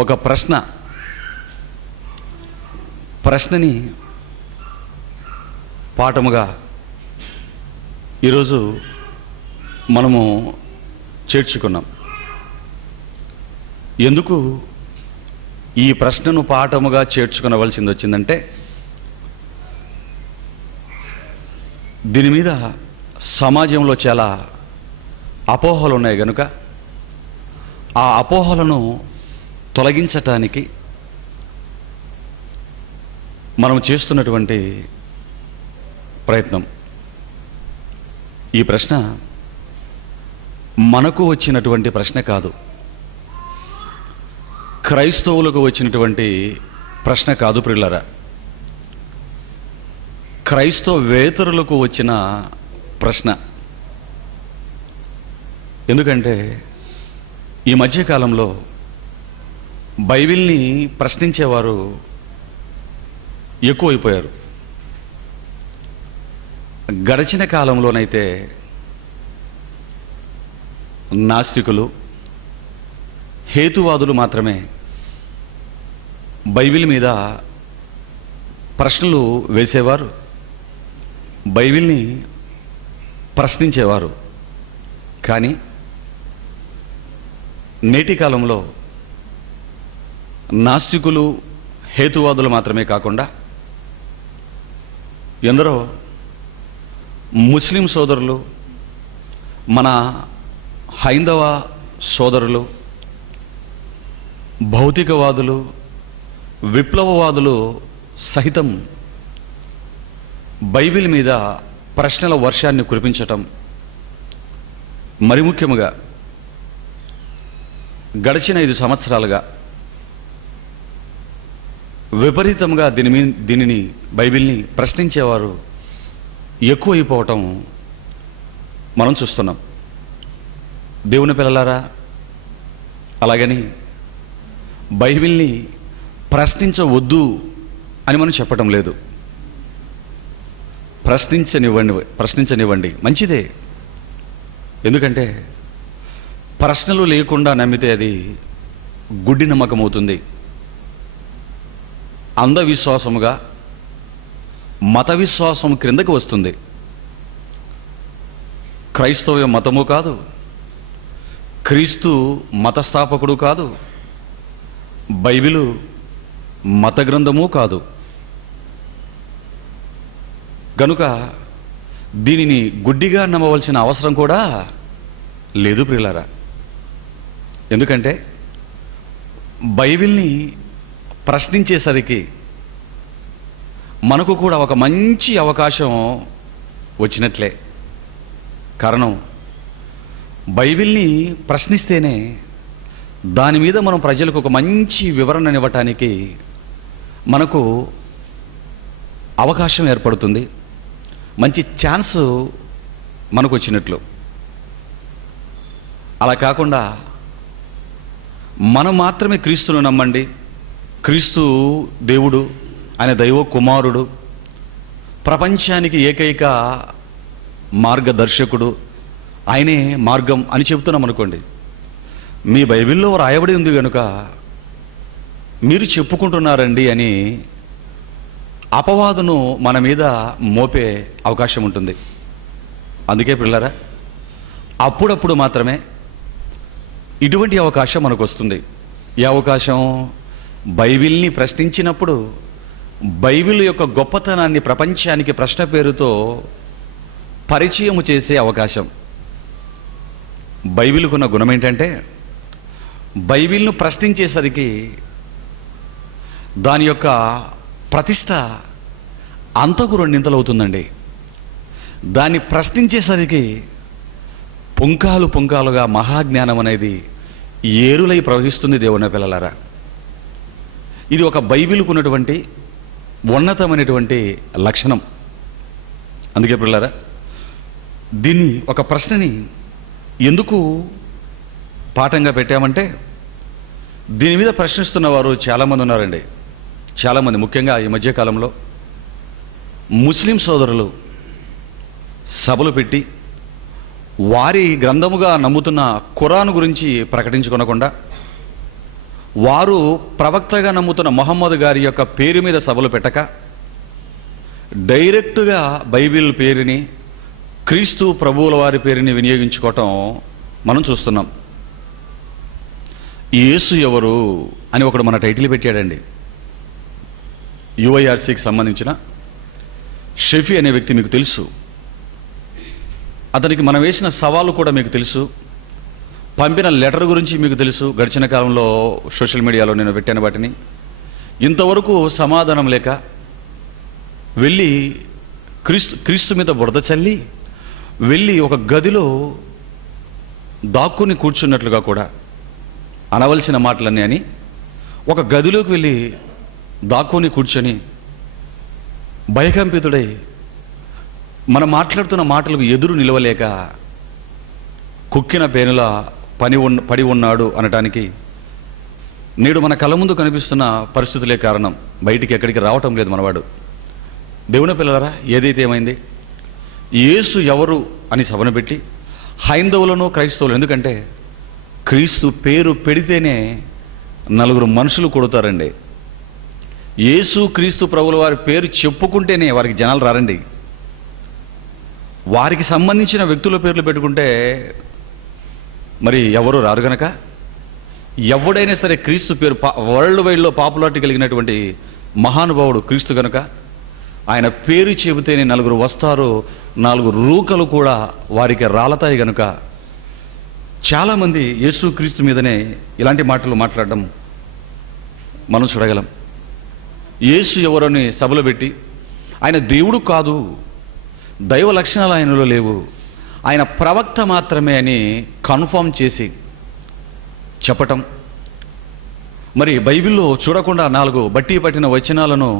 ఒక ప్రశ్నని పాఠముగా ఈరోజు మనము చేర్చుకున్నాం. ఎందుకు ఈ ప్రశ్నను పాఠముగా చేర్చుకునవలసింది వచ్చిందంటే, దీని మీద సమాజంలో చాలా అపోహలు ఉన్నాయి కనుక ఆ అపోహలను తొలగించటానికి మనం చేస్తున్నటువంటి ప్రయత్నం. ఈ ప్రశ్న మనకు వచ్చినటువంటి ప్రశ్న కాదు, క్రైస్తవులకు వచ్చినటువంటి ప్రశ్న కాదు ప్రియులారా, క్రైస్తవేతరులకు వచ్చిన ప్రశ్న. ఎందుకంటే ఈ మధ్యకాలంలో బైబిల్ని ప్రశ్నించేవారు ఎక్కువైపోయారు. గడిచిన కాలంలోనైతే నాస్తికులు, హేతువాదులు మాత్రమే బైబిల్ మీద ప్రశ్నలు వేసేవారు, బైబిల్ని ప్రశ్నించేవారు. కానీ నేటి కాలంలో నాస్తికులు, హేతువాదులు మాత్రమే కాకుండా ఎందరో ముస్లిం సోదరులు, మన హైందవ సోదరులు, భౌతికవాదులు, విప్లవవాదులు సహితం బైబిల్ మీద ప్రశ్నల వర్షాన్ని కురిపించటం, మరి ముఖ్యముగా గడిచిన 5 సంవత్సరాలుగా విపరీతంగా దీనిని బైబిల్ని ప్రశ్నించేవారు ఎక్కువైపోవటం మనం చూస్తున్నాం. దేవుని పిల్లలారా, అలాగని బైబిల్ని ప్రశ్నించవద్దు అని మనం చెప్పటం లేదు. ప్రశ్నించనివ్వండి, మంచిదే. ఎందుకంటే ప్రశ్నలు లేకుండా నమ్మితే అది గుడ్డి నమ్మకం అవుతుంది, అంధవిశ్వాసముగా మత విశ్వాసం క్రిందకు వస్తుంది. క్రైస్తవ మతము కాదు, క్రీస్తు మతస్థాపకుడు కాదు, బైబిలు మత గ్రంథము కాదు. గనుక దీనిని గుడ్డిగా నమ్మవలసిన అవసరం కూడా లేదు ప్రియులారా. ఎందుకంటే బైబిల్ని ప్రశ్నించేసరికి మనకు కూడా ఒక మంచి అవకాశం వచ్చినట్లే. కారణం, బైబిల్ని ప్రశ్నిస్తేనే దాని మీద మనం ప్రజలకు ఒక మంచి వివరణనివ్వటానికి మనకు అవకాశం ఏర్పడుతుంది, మంచి ఛాన్స్ మనకు వచ్చినట్లు. అలా కాకుండా మనం మాత్రమే క్రీస్తును నమ్మండి, క్రీస్తు దేవుడు, ఆయన దైవ కుమారుడు, ప్రపంచానికి ఏకైక మార్గదర్శకుడు, ఆయనే మార్గం అని చెబుతున్నాం అనుకోండి. మీ బైబిల్లో రాయబడి ఉంది కనుక మీరు చెప్పుకుంటున్నారండి అని అపవాదును మన మీద మోపే అవకాశం ఉంటుంది. అందుకే పిల్లరా, అప్పుడప్పుడు మాత్రమే ఇటువంటి అవకాశం మనకు వస్తుంది. ఈ అవకాశం బైబిల్ని ప్రశ్నించినప్పుడు బైబిల్ యొక్క గొప్పతనాన్ని ప్రపంచానికి ప్రశ్న పేరుతో పరిచయం చేసే అవకాశం. బైబిల్కున్న గుణం ఏంటంటే, బైబిల్ను ప్రశ్నించేసరికి దాని యొక్క ప్రతిష్ట అంతకు 2 ఇంతలు అవుతుందండి. దాన్ని ప్రశ్నించేసరికి పుంకాలుగా మహాజ్ఞానం అనేది ఏరులై ప్రవహిస్తుంది. దేవుని పిల్లలారా, ఇది ఒక బైబిల్కు ఉన్నటువంటి ఉన్నతమైనటువంటి లక్షణం. అందుకే పిల్లలారా, దీన్ని ఒక ప్రశ్నని ఎందుకు పాఠంగా పెట్టామంటే, దీని మీద ప్రశ్నిస్తున్న వారు చాలామంది ఉన్నారండి. చాలామంది, ముఖ్యంగా ఈ మధ్యకాలంలో ముస్లిం సోదరులు సభలు పెట్టి వారి గ్రంథముగా నమ్ముతున్న ఖురాన్ గురించి ప్రకటించుకొనకుండా వారు ప్రవక్తగా నమ్ముతున్న మొహమ్మద్ గారి యొక్క పేరు మీద సభలు పెట్టక డైరెక్ట్గా బైబిల్ పేరుని, క్రీస్తు ప్రభువుల వారి పేరుని వినియోగించుకోవటం మనం చూస్తున్నాం. యేసు ఎవరు అని ఒకడు మన టైటిల్ పెట్టాడండి. యుఐఆర్సీకి సంబంధించిన షఫీ అనే వ్యక్తి మీకు తెలుసు. అతనికి మనం వేసిన సవాలు కూడా మీకు తెలుసు. పంపిన లెటర్ గురించి మీకు తెలుసు. గడిచిన కాలంలో సోషల్ మీడియాలో నేను పెట్టాను వాటిని. ఇంతవరకు సమాధానం లేక వెళ్ళి క్రీస్తు మీద బురద చల్లి వెళ్ళి ఒక గదిలో దాక్కుని కూర్చున్నట్లుగా కూడా అనవలసిన మాటలన్నీ అని ఒక గదిలోకి వెళ్ళి దాక్కుని కూర్చొని భయకంపితుడై మనం మాట్లాడుతున్న మాటలకు ఎదురు నిలవలేక కుక్కిన పేనులా పడి ఉన్నాడు అనటానికి నేడు మన కళ్ళ ముందు కనిపిస్తున్న పరిస్థితులే కారణం. బయటికి ఎక్కడికి రావటం లేదు మనవాడు. దేవుని పిల్లలారా, ఏదైతే ఏమైంది, యేసు ఎవరు అని సభను పెట్టి హైందవులను క్రైస్తవులు, ఎందుకంటే క్రీస్తు పేరు పెడితేనే నలుగురు మనుషులు కొడతారండి. యేసు క్రీస్తు ప్రభుల వారి పేరు చెప్పుకుంటేనే వారికి జనాలు రారండి. వారికి సంబంధించిన వ్యక్తుల పేర్లు పెట్టుకుంటే మరి ఎవరు రారు గనక, ఎవడైనా సరే క్రీస్తు పేరు వరల్డ్ వైడ్లో పాపులారిటీ కలిగినటువంటి మహానుభావుడు క్రీస్తు గనక ఆయన పేరు చెబితేనే నలుగురు వస్తారు, నాలుగు రూకలు కూడా వారికి రాలతాయి గనుక చాలామంది యేసు క్రీస్తు మీదనే ఇలాంటి మాటలు మాట్లాడడం మనం చూడగలం. యేసు ఎవరని సభలో పెట్టి ఆయన దేవుడు కాదు, దైవ లక్షణాలు ఆయనలో లేవు, ఆయన ప్రవక్త మాత్రమే అని కన్ఫర్మ్ చేసి చెప్పటం. మరి బైబిల్లో చూడకుండా 4 బట్టి పట్టిన వచనాలను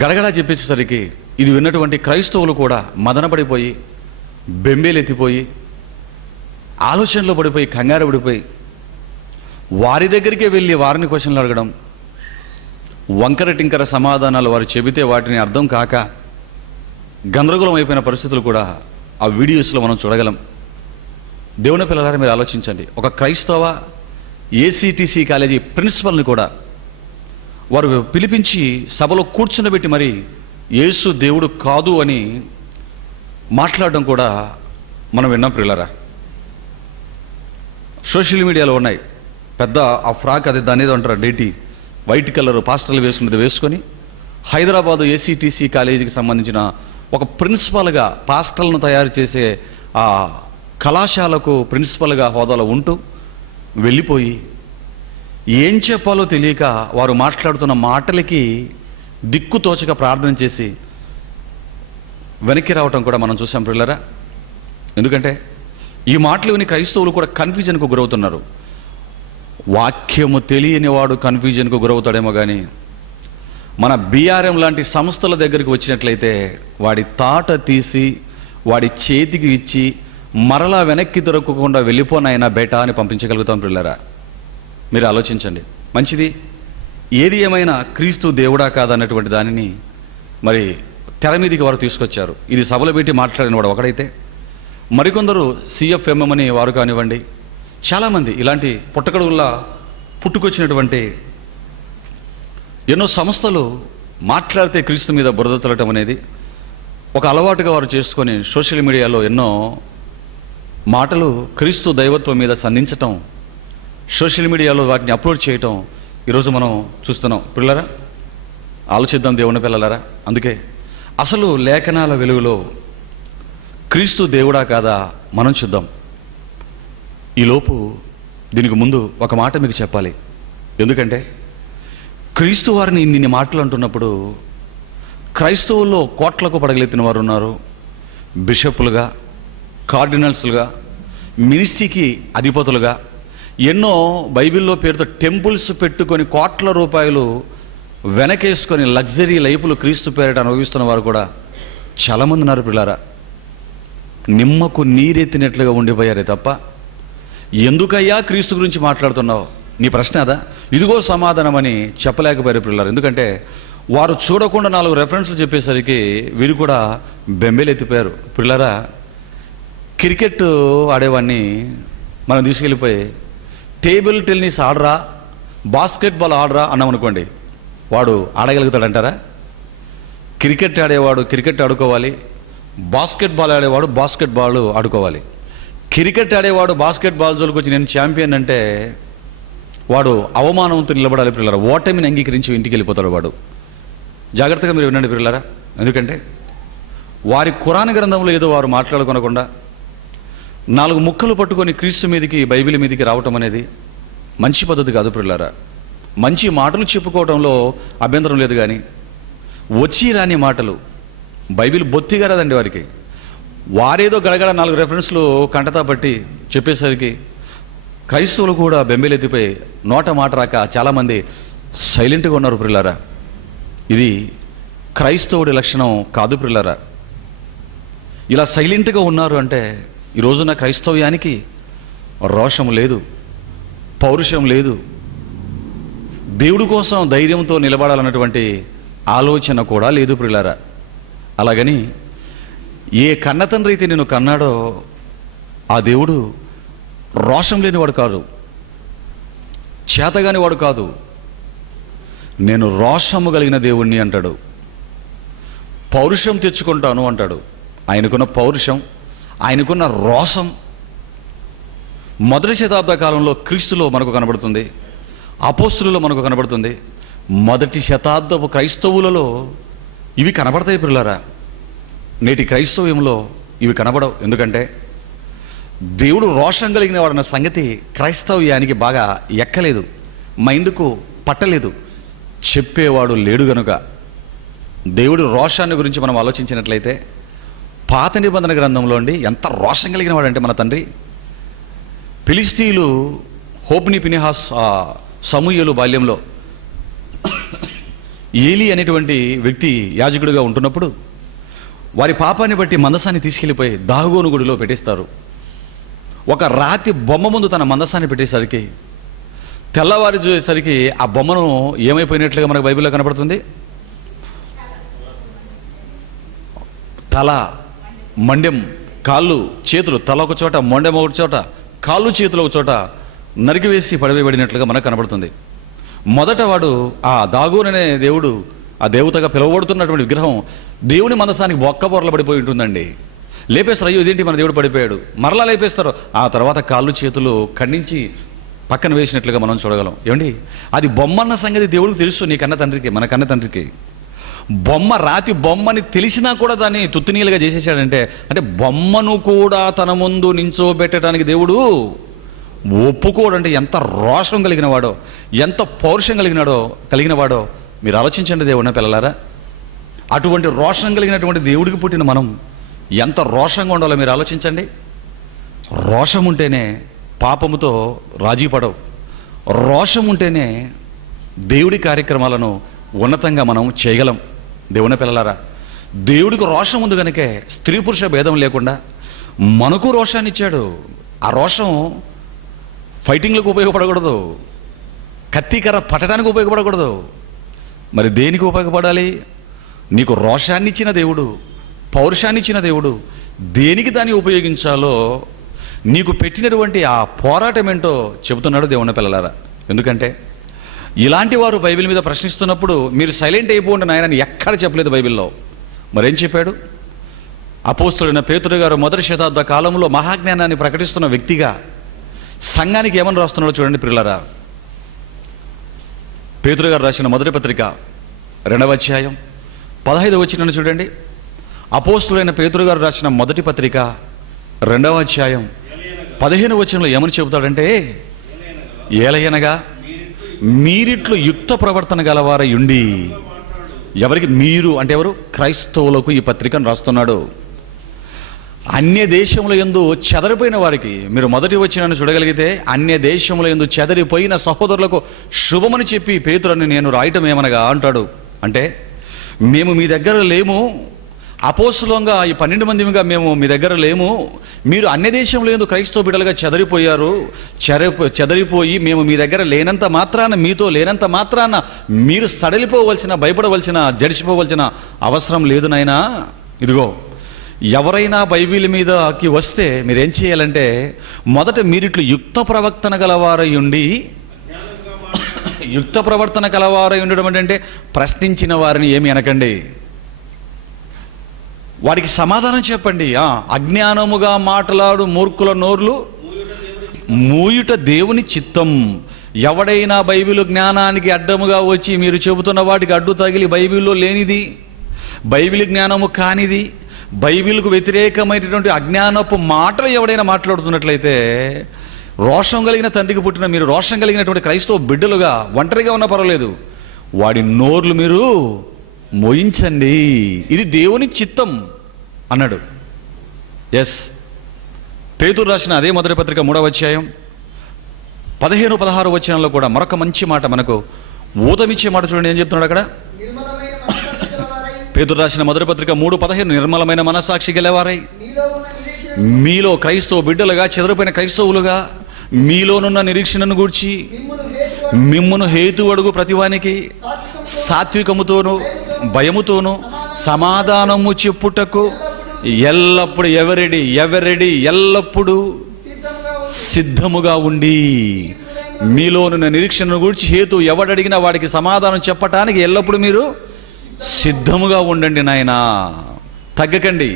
గడగడా చెప్పేసేసరికి ఇది విన్నటువంటి క్రైస్తవులు కూడా మదనపడిపోయి, బెంబేలెత్తిపోయి, ఆలోచనలో పడిపోయి, కంగారు పడిపోయి వారి దగ్గరికే వెళ్ళి వారిని క్వశ్చన్లు అడగడం, వంకర టింకర సమాధానాలు వారు చెబితే వాటిని అర్థం కాక గందరగోళం అయిపోయిన పరిస్థితులు కూడా ఆ వీడియోస్లో మనం చూడగలం. దేవుని పిల్లలారా, మీరు ఆలోచించండి. ఒక క్రైస్తవ ఏసీటీసీ కాలేజీ ప్రిన్సిపల్ని కూడా వారు పిలిపించి సభలో కూర్చునబెట్టి మరి యేసు దేవుడు కాదు అని మాట్లాడడం కూడా మనం విన్నాం. పిల్లరా, సోషల్ మీడియాలో ఉన్నాయి. పెద్ద ఆ ఫ్రాక్, అది దాని ఏదో అంటారు, డేటీ వైట్ కలర్ పాస్టర్లు వేసుకున్నది వేసుకొని హైదరాబాదు ఏసీటీసీ కాలేజీకి సంబంధించిన ఒక ప్రిన్సిపల్గా పాస్టర్లను తయారు చేసే ఆ కళాశాలకు ప్రిన్సిపల్గా హోదాలో ఉంటూ వెళ్ళిపోయి ఏం చెప్పాలో తెలియక వారు మాట్లాడుతున్న మాటలకి దిక్కుతోచక ప్రార్థన చేసి వెనక్కి రావటం కూడా మనం చూసాం పిల్లరా. ఎందుకంటే ఈ మాటలు విని క్రైస్తవులు కూడా కన్ఫ్యూజన్కు గురవుతున్నారు. వాక్యము తెలియని వాడు కన్ఫ్యూజన్కు గురవుతాడేమో కానీ మన బీఆర్ఎం లాంటి సంస్థల దగ్గరికి వచ్చినట్లయితే వాడి తాట తీసి వాడి చేతికి ఇచ్చి మరలా వెనక్కి దొరకకుండా వెళ్ళిపోనైనా బేటా అని పంపించగలుగుతాం పిల్లరా. మీరు ఆలోచించండి. మంచిది, ఏది ఏమైనా క్రీస్తు దేవుడా కాదన్నటువంటి దానిని మరి తెర మీదికి వారు తీసుకొచ్చారు. ఇది సభలో పెట్టి మాట్లాడిన వాడు ఒకడైతే, మరికొందరు సిఎఫ్ఎంఎం అని వారు కానివ్వండి, చాలామంది ఇలాంటి పుట్టగడుగుల్లా పుట్టుకొచ్చినటువంటి ఎన్నో సంస్థలు మాట్లాడితే క్రీస్తు మీద బురద చల్లటం అనేది ఒక అలవాటుగా వారు చేసుకొని సోషల్ మీడియాలో ఎన్నో మాటలు క్రీస్తు దైవత్వం మీద సంధించటం, సోషల్ మీడియాలో వాటిని అప్లోడ్ చేయటం ఈరోజు మనం చూస్తున్నాం. పిల్లరా, ఆలోచిద్దాం దేవుని పిల్లలారా. అందుకే అసలు లేఖనాల వెలుగులో క్రీస్తు దేవుడా కాదా మనం చూద్దాం. ఈలోపు దీనికి ముందు ఒక మాట మీకు చెప్పాలి. ఎందుకంటే క్రీస్తు వారిని ఇన్ని మాటలు అంటున్నప్పుడు క్రైస్తవుల్లో కోట్లకు పడగలెత్తిన వారు ఉన్నారు. బిషప్లుగా, కార్డినల్స్లుగా, మినిస్ట్రీకి అధిపతులుగా, ఎన్నో బైబిల్లో పేరుతో టెంపుల్స్ పెట్టుకొని కోట్ల రూపాయలు వెనకేసుకొని లగ్జరీ లైఫ్లు క్రీస్తు పేరిట అనుభవిస్తున్న వారు కూడా చాలామంది ఉన్నారు. పిల్లారా, నిమ్మకు నీరెత్తినట్లుగా ఉండిపోయారే తప్ప ఎందుకయ్యా క్రీస్తు గురించి మాట్లాడుతున్నావు, నీ ప్రశ్న అదా, ఇదిగో సమాధానం అని చెప్పలేకపోయారు పిల్లలు. ఎందుకంటే వారు చూడకుండా 4 రెఫరెన్స్లు చెప్పేసరికి వీరు కూడా బెంబేలెత్తిపోయారు. పిల్లరా, క్రికెట్ ఆడేవాడిని మనం తీసుకెళ్ళిపోయి టేబుల్ టెన్నిస్ ఆడరా, బాస్కెట్బాల్ ఆడరా అన్నామనుకోండి, వాడు ఆడగలుగుతాడంటారా? క్రికెట్ ఆడేవాడు క్రికెట్ ఆడుకోవాలి, బాస్కెట్బాల్ ఆడేవాడు బాస్కెట్బాల్ ఆడుకోవాలి. క్రికెట్ ఆడేవాడు బాస్కెట్బాల్ జోలికి వచ్చి నేను ఛాంపియన్ అంటే వాడు అవమానంతో నిలబడాలి పిల్లరా. ఓటమిని అంగీకరించి ఇంటికి వెళ్ళిపోతాడు వాడు. జాగ్రత్తగా మీరు వినండి పిల్లరా. ఎందుకంటే వారి ఖురాన్ గ్రంథంలో ఏదో వారు మాట్లాడుకొనకుండా 4 ముక్కలు పట్టుకొని క్రీస్తు మీదకి, బైబిల్ మీదకి రావటం అనేది మంచి పద్ధతి కాదు పిల్లరా. మంచి మాటలు చెప్పుకోవడంలో అభ్యంతరం లేదు, కానీ వచ్చి రాని మాటలు బైబిల్ బొత్తిగా రాదండి వారికి. వారేదో గడగడ 4 రెఫరెన్స్లు కంటతా పట్టి చెప్పేసరికి క్రైస్తవులు కూడా బెంబేలెత్తిపోయి నోట మాట రాక చాలామంది సైలెంట్గా ఉన్నారు పిల్లరా. ఇది క్రైస్తవుడి లక్షణం కాదు పిల్లరా. ఇలా సైలెంట్గా ఉన్నారు అంటే ఈ రోజున క్రైస్తవ్యానికి రోషం లేదు, పౌరుషం లేదు, దేవుడి కోసం ధైర్యంతో నిలబడాలన్నటువంటి ఆలోచన కూడా లేదు పిల్లరా. అలాగని ఏ కన్నతండ్రి అయితే నేను కన్నాడో ఆ దేవుడు రోషం లేనివాడు కాదు, చేతగాని వాడు కాదు. నేను రోషము కలిగిన దేవుణ్ణి అంటాడు, పౌరుషం తెచ్చుకుంటాను అంటాడు. ఆయనకున్న పౌరుషం, ఆయనకున్న రోషం మొదటి శతాబ్ద కాలంలో క్రీస్తులో మనకు కనబడుతుంది, అపోస్తులలో మనకు కనబడుతుంది. మొదటి శతాబ్దపు క్రైస్తవులలో ఇవి కనబడతాయి పిల్లరా. నేటి క్రైస్తవ్యంలో ఇవి కనబడవు. ఎందుకంటే దేవుడు రోషం కలిగిన వాడన్న సంగతి క్రైస్తవ్యానికి బాగా ఎక్కలేదు, మైండ్కు పట్టలేదు, చెప్పేవాడు లేడు గనుక. దేవుడు రోషాన్ని గురించి మనం ఆలోచించినట్లయితే పాత నిబంధన గ్రంథంలో అండి ఎంత రోషం కలిగిన వాడంటే మన తండ్రి. ఫిలిష్తీయులు హోప్ని, ఫినెహాస్, సమూయేలు బాల్యంలో ఏలీ అనేటువంటి వ్యక్తి యాజకుడిగా ఉంటున్నప్పుడు వారి పాపాన్ని బట్టి మందసాన్ని తీసుకెళ్ళిపోయి దాగోను గుడిలో పెట్టేస్తారు. ఒక రాతి బొమ్మ ముందు తన మందసాన్ని పెట్టేసరికి తెల్లవారి చూసేసరికి ఆ బొమ్మను ఏమైపోయినట్లుగా మనకు బైబిల్లో కనపడుతుంది. తల, మండెం, కాళ్ళు, చేతులు, తల ఒక చోట, మొండెం ఒక చోట, కాళ్ళు చేతులు ఒక చోట నరికివేసి పడవేయబడినట్లుగా మనకు కనబడుతుంది. మొదట వాడు ఆ దాగోన్ అనే దేవుడు, ఆ దేవతగా పిలువబడుతున్నటువంటి విగ్రహం దేవుని మందసానికి బొక్కబొరల పడిపోయి ఉంటుందండి. లేపేస్తారు, అయ్యో ఇదేంటి మన దేవుడు పడిపోయాడు, మరలా లేపేస్తారు. ఆ తర్వాత కాళ్ళు చేతులు ఖండించి పక్కన వేసినట్లుగా మనం చూడగలం. ఏమండి, అది బొమ్మన్న సంగతి దేవుడికి తెలుసు, నీ కన్న తండ్రికి, మన కన్న తండ్రికి. బొమ్మ, రాతి బొమ్మని తెలిసినా కూడా దాన్ని తుత్తినీలుగా చేసేసాడంటే అంటే బొమ్మను కూడా తన ముందు నించోబెట్టడానికి దేవుడు ఒప్పుకోడంటే ఎంత రోషం కలిగిన వాడో, ఎంత పౌరుషం కలిగిన వాడో మీరు ఆలోచించండి దేవుడిన పిల్లలారా. అటువంటి రోషం కలిగినటువంటి దేవుడికి పుట్టిన మనం ఎంత రోషంగా ఉండాలో మీరు ఆలోచించండి. రోషం ఉంటేనే పాపముతో రాజీ పడవు, రోషం ఉంటేనే దేవుడి కార్యక్రమాలను ఉన్నతంగా మనం చేయగలం. దేవుని పిల్లలారా, దేవుడికి రోషం ఉంది కనుకే స్త్రీ పురుష భేదం లేకుండా మనకు రోషాన్ని ఇచ్చాడు. ఆ రోషం ఫైటింగ్లకు ఉపయోగపడకూడదు, కత్తికర్ర పట్టడానికి ఉపయోగపడకూడదు. మరి దేనికి ఉపయోగపడాలి? నీకు రోషాన్ని ఇచ్చిన దేవుడు, పౌరుషాన్ని ఇచ్చిన దేవుడు దేనికి దాన్ని ఉపయోగించాలో నీకు పెట్టినటువంటి ఆ పోరాటం ఏంటో చెబుతున్నాడు దేవుని పిల్లలారా. ఎందుకంటే ఇలాంటి వారు బైబిల్ మీద ప్రశ్నిస్తున్నప్పుడు మీరు సైలెంట్ అయిపోండి నాయనని ఎక్కడ చెప్పలేదు బైబిల్లో. మరేం చెప్పాడు? అపోస్తలుడైన పేతురు గారు మొదటి శతాబ్ద కాలంలో మహాజ్ఞానాన్ని ప్రకటిస్తున్న వ్యక్తిగా సంఘానికి ఏమని రాస్తున్నాడో చూడండి పిల్లలారా. పేతురు గారు రాసిన మొదటి పత్రిక 2వ అధ్యాయం 15వ వచనాన్ని చూడండి. అపోస్తలుడైన పేతురు గారు రాసిన మొదటి పత్రిక 2వ అధ్యాయం 15వ వచనంలో ఏమని చెబుతాడంటే, ఏలయనగా మీరిట్లు యుక్త ప్రవర్తన గలవారై ఉండి. ఎవరికి? మీరు అంటే ఎవరు? క్రైస్తవులకు ఈ పత్రికను రాస్తున్నాడు. అన్య దేశముల యందు చెదరిపోయిన వారికి, మీరు మొదటి వచనాన్ని చూడగలిగితే, అన్య దేశముల యందు చెదరిపోయిన సహోదరులకు శుభమని చెప్పి పేతురుని నేను రాయటం ఏమనగా అంటాడు. అంటే మేము మీ దగ్గర లేము, అపోస్తలుగా ఈ 12 మందిగా మేము మీ దగ్గర లేము, మీరు అన్య దేశంలో యందు క్రైస్తవ బిడ్డలుగా చెదరిపోయారు. చెదరిపోయి మేము మీ దగ్గర లేనంత మాత్రాన, మీతో లేనంత మాత్రాన మీరు సడలిపోవలసిన, భయపడవలసిన, జడిసిపోవలసిన అవసరం లేదు నాయనా. ఇదిగో ఎవరైనా బైబిల్ మీదకి వస్తే మీరేం చేయాలంటే, మొదట మీరిట్లు యుక్త ప్రవర్తన గలవారై ఉండి, యుక్త ప్రవర్తన కలవారై ఉండడం అంటే ప్రశ్నించిన వారిని ఏమి అనకండి, వాడికి సమాధానం చెప్పండి. అజ్ఞానముగా మాట్లాడు మూర్ఖుల నోర్లు మూయుట దేవుని చిత్తం. ఎవడైనా బైబిల్ జ్ఞానానికి అడ్డముగా వచ్చి మీరు చెబుతున్న వాటికి అడ్డు తగిలి బైబిల్లో లేనిది, బైబిల్ జ్ఞానము కానిది, బైబిల్కు వ్యతిరేకమైనటువంటి అజ్ఞానపు మాటలు ఎవడైనా మాట్లాడుతున్నట్లయితే, రోషం కలిగిన తండ్రికి పుట్టిన మీరు, రోషం కలిగినటువంటి క్రైస్తవ బిడ్డలుగా ఒంటరిగా ఉన్న పర్వాలేదు, వాడి నోర్లు మీరు మోయించండి, ఇది దేవుని చిత్తం అన్నాడు. ఎస్, పేతురు రాసిన అదే మొదటి పత్రిక 3వ అధ్యాయం 15-16 వచనాల్లో కూడా మరొక మంచి మాట, మనకు ఊతమిచ్చే మాట చూడండి. ఏం చెప్తున్నాడు అక్కడ? పేతురు రాసిన మొదటి పత్రిక 3:15, నిర్మలమైన మనస్సాక్షి గలవారై మీలో క్రైస్తవ బిడ్డలుగా, చెదరిపోయిన క్రైస్తవులుగా మీలోనున్న నిరీక్షణను గూర్చి మిమ్మును హేతు అడుగు ప్రతివానికి సాత్వికముతోనూ భయముతోనూ సమాధానము చెప్పుటకు ఎల్లప్పుడు ఎవరెడి ఎల్లప్పుడూ సిద్ధముగా ఉండి, మీలోనున్న నిరీక్షణను గూర్చి హేతు ఎవడడిగినా వాడికి సమాధానం చెప్పటానికి ఎల్లప్పుడు మీరు సిద్ధముగా ఉండండి. నాయనా, తగ్గకండి,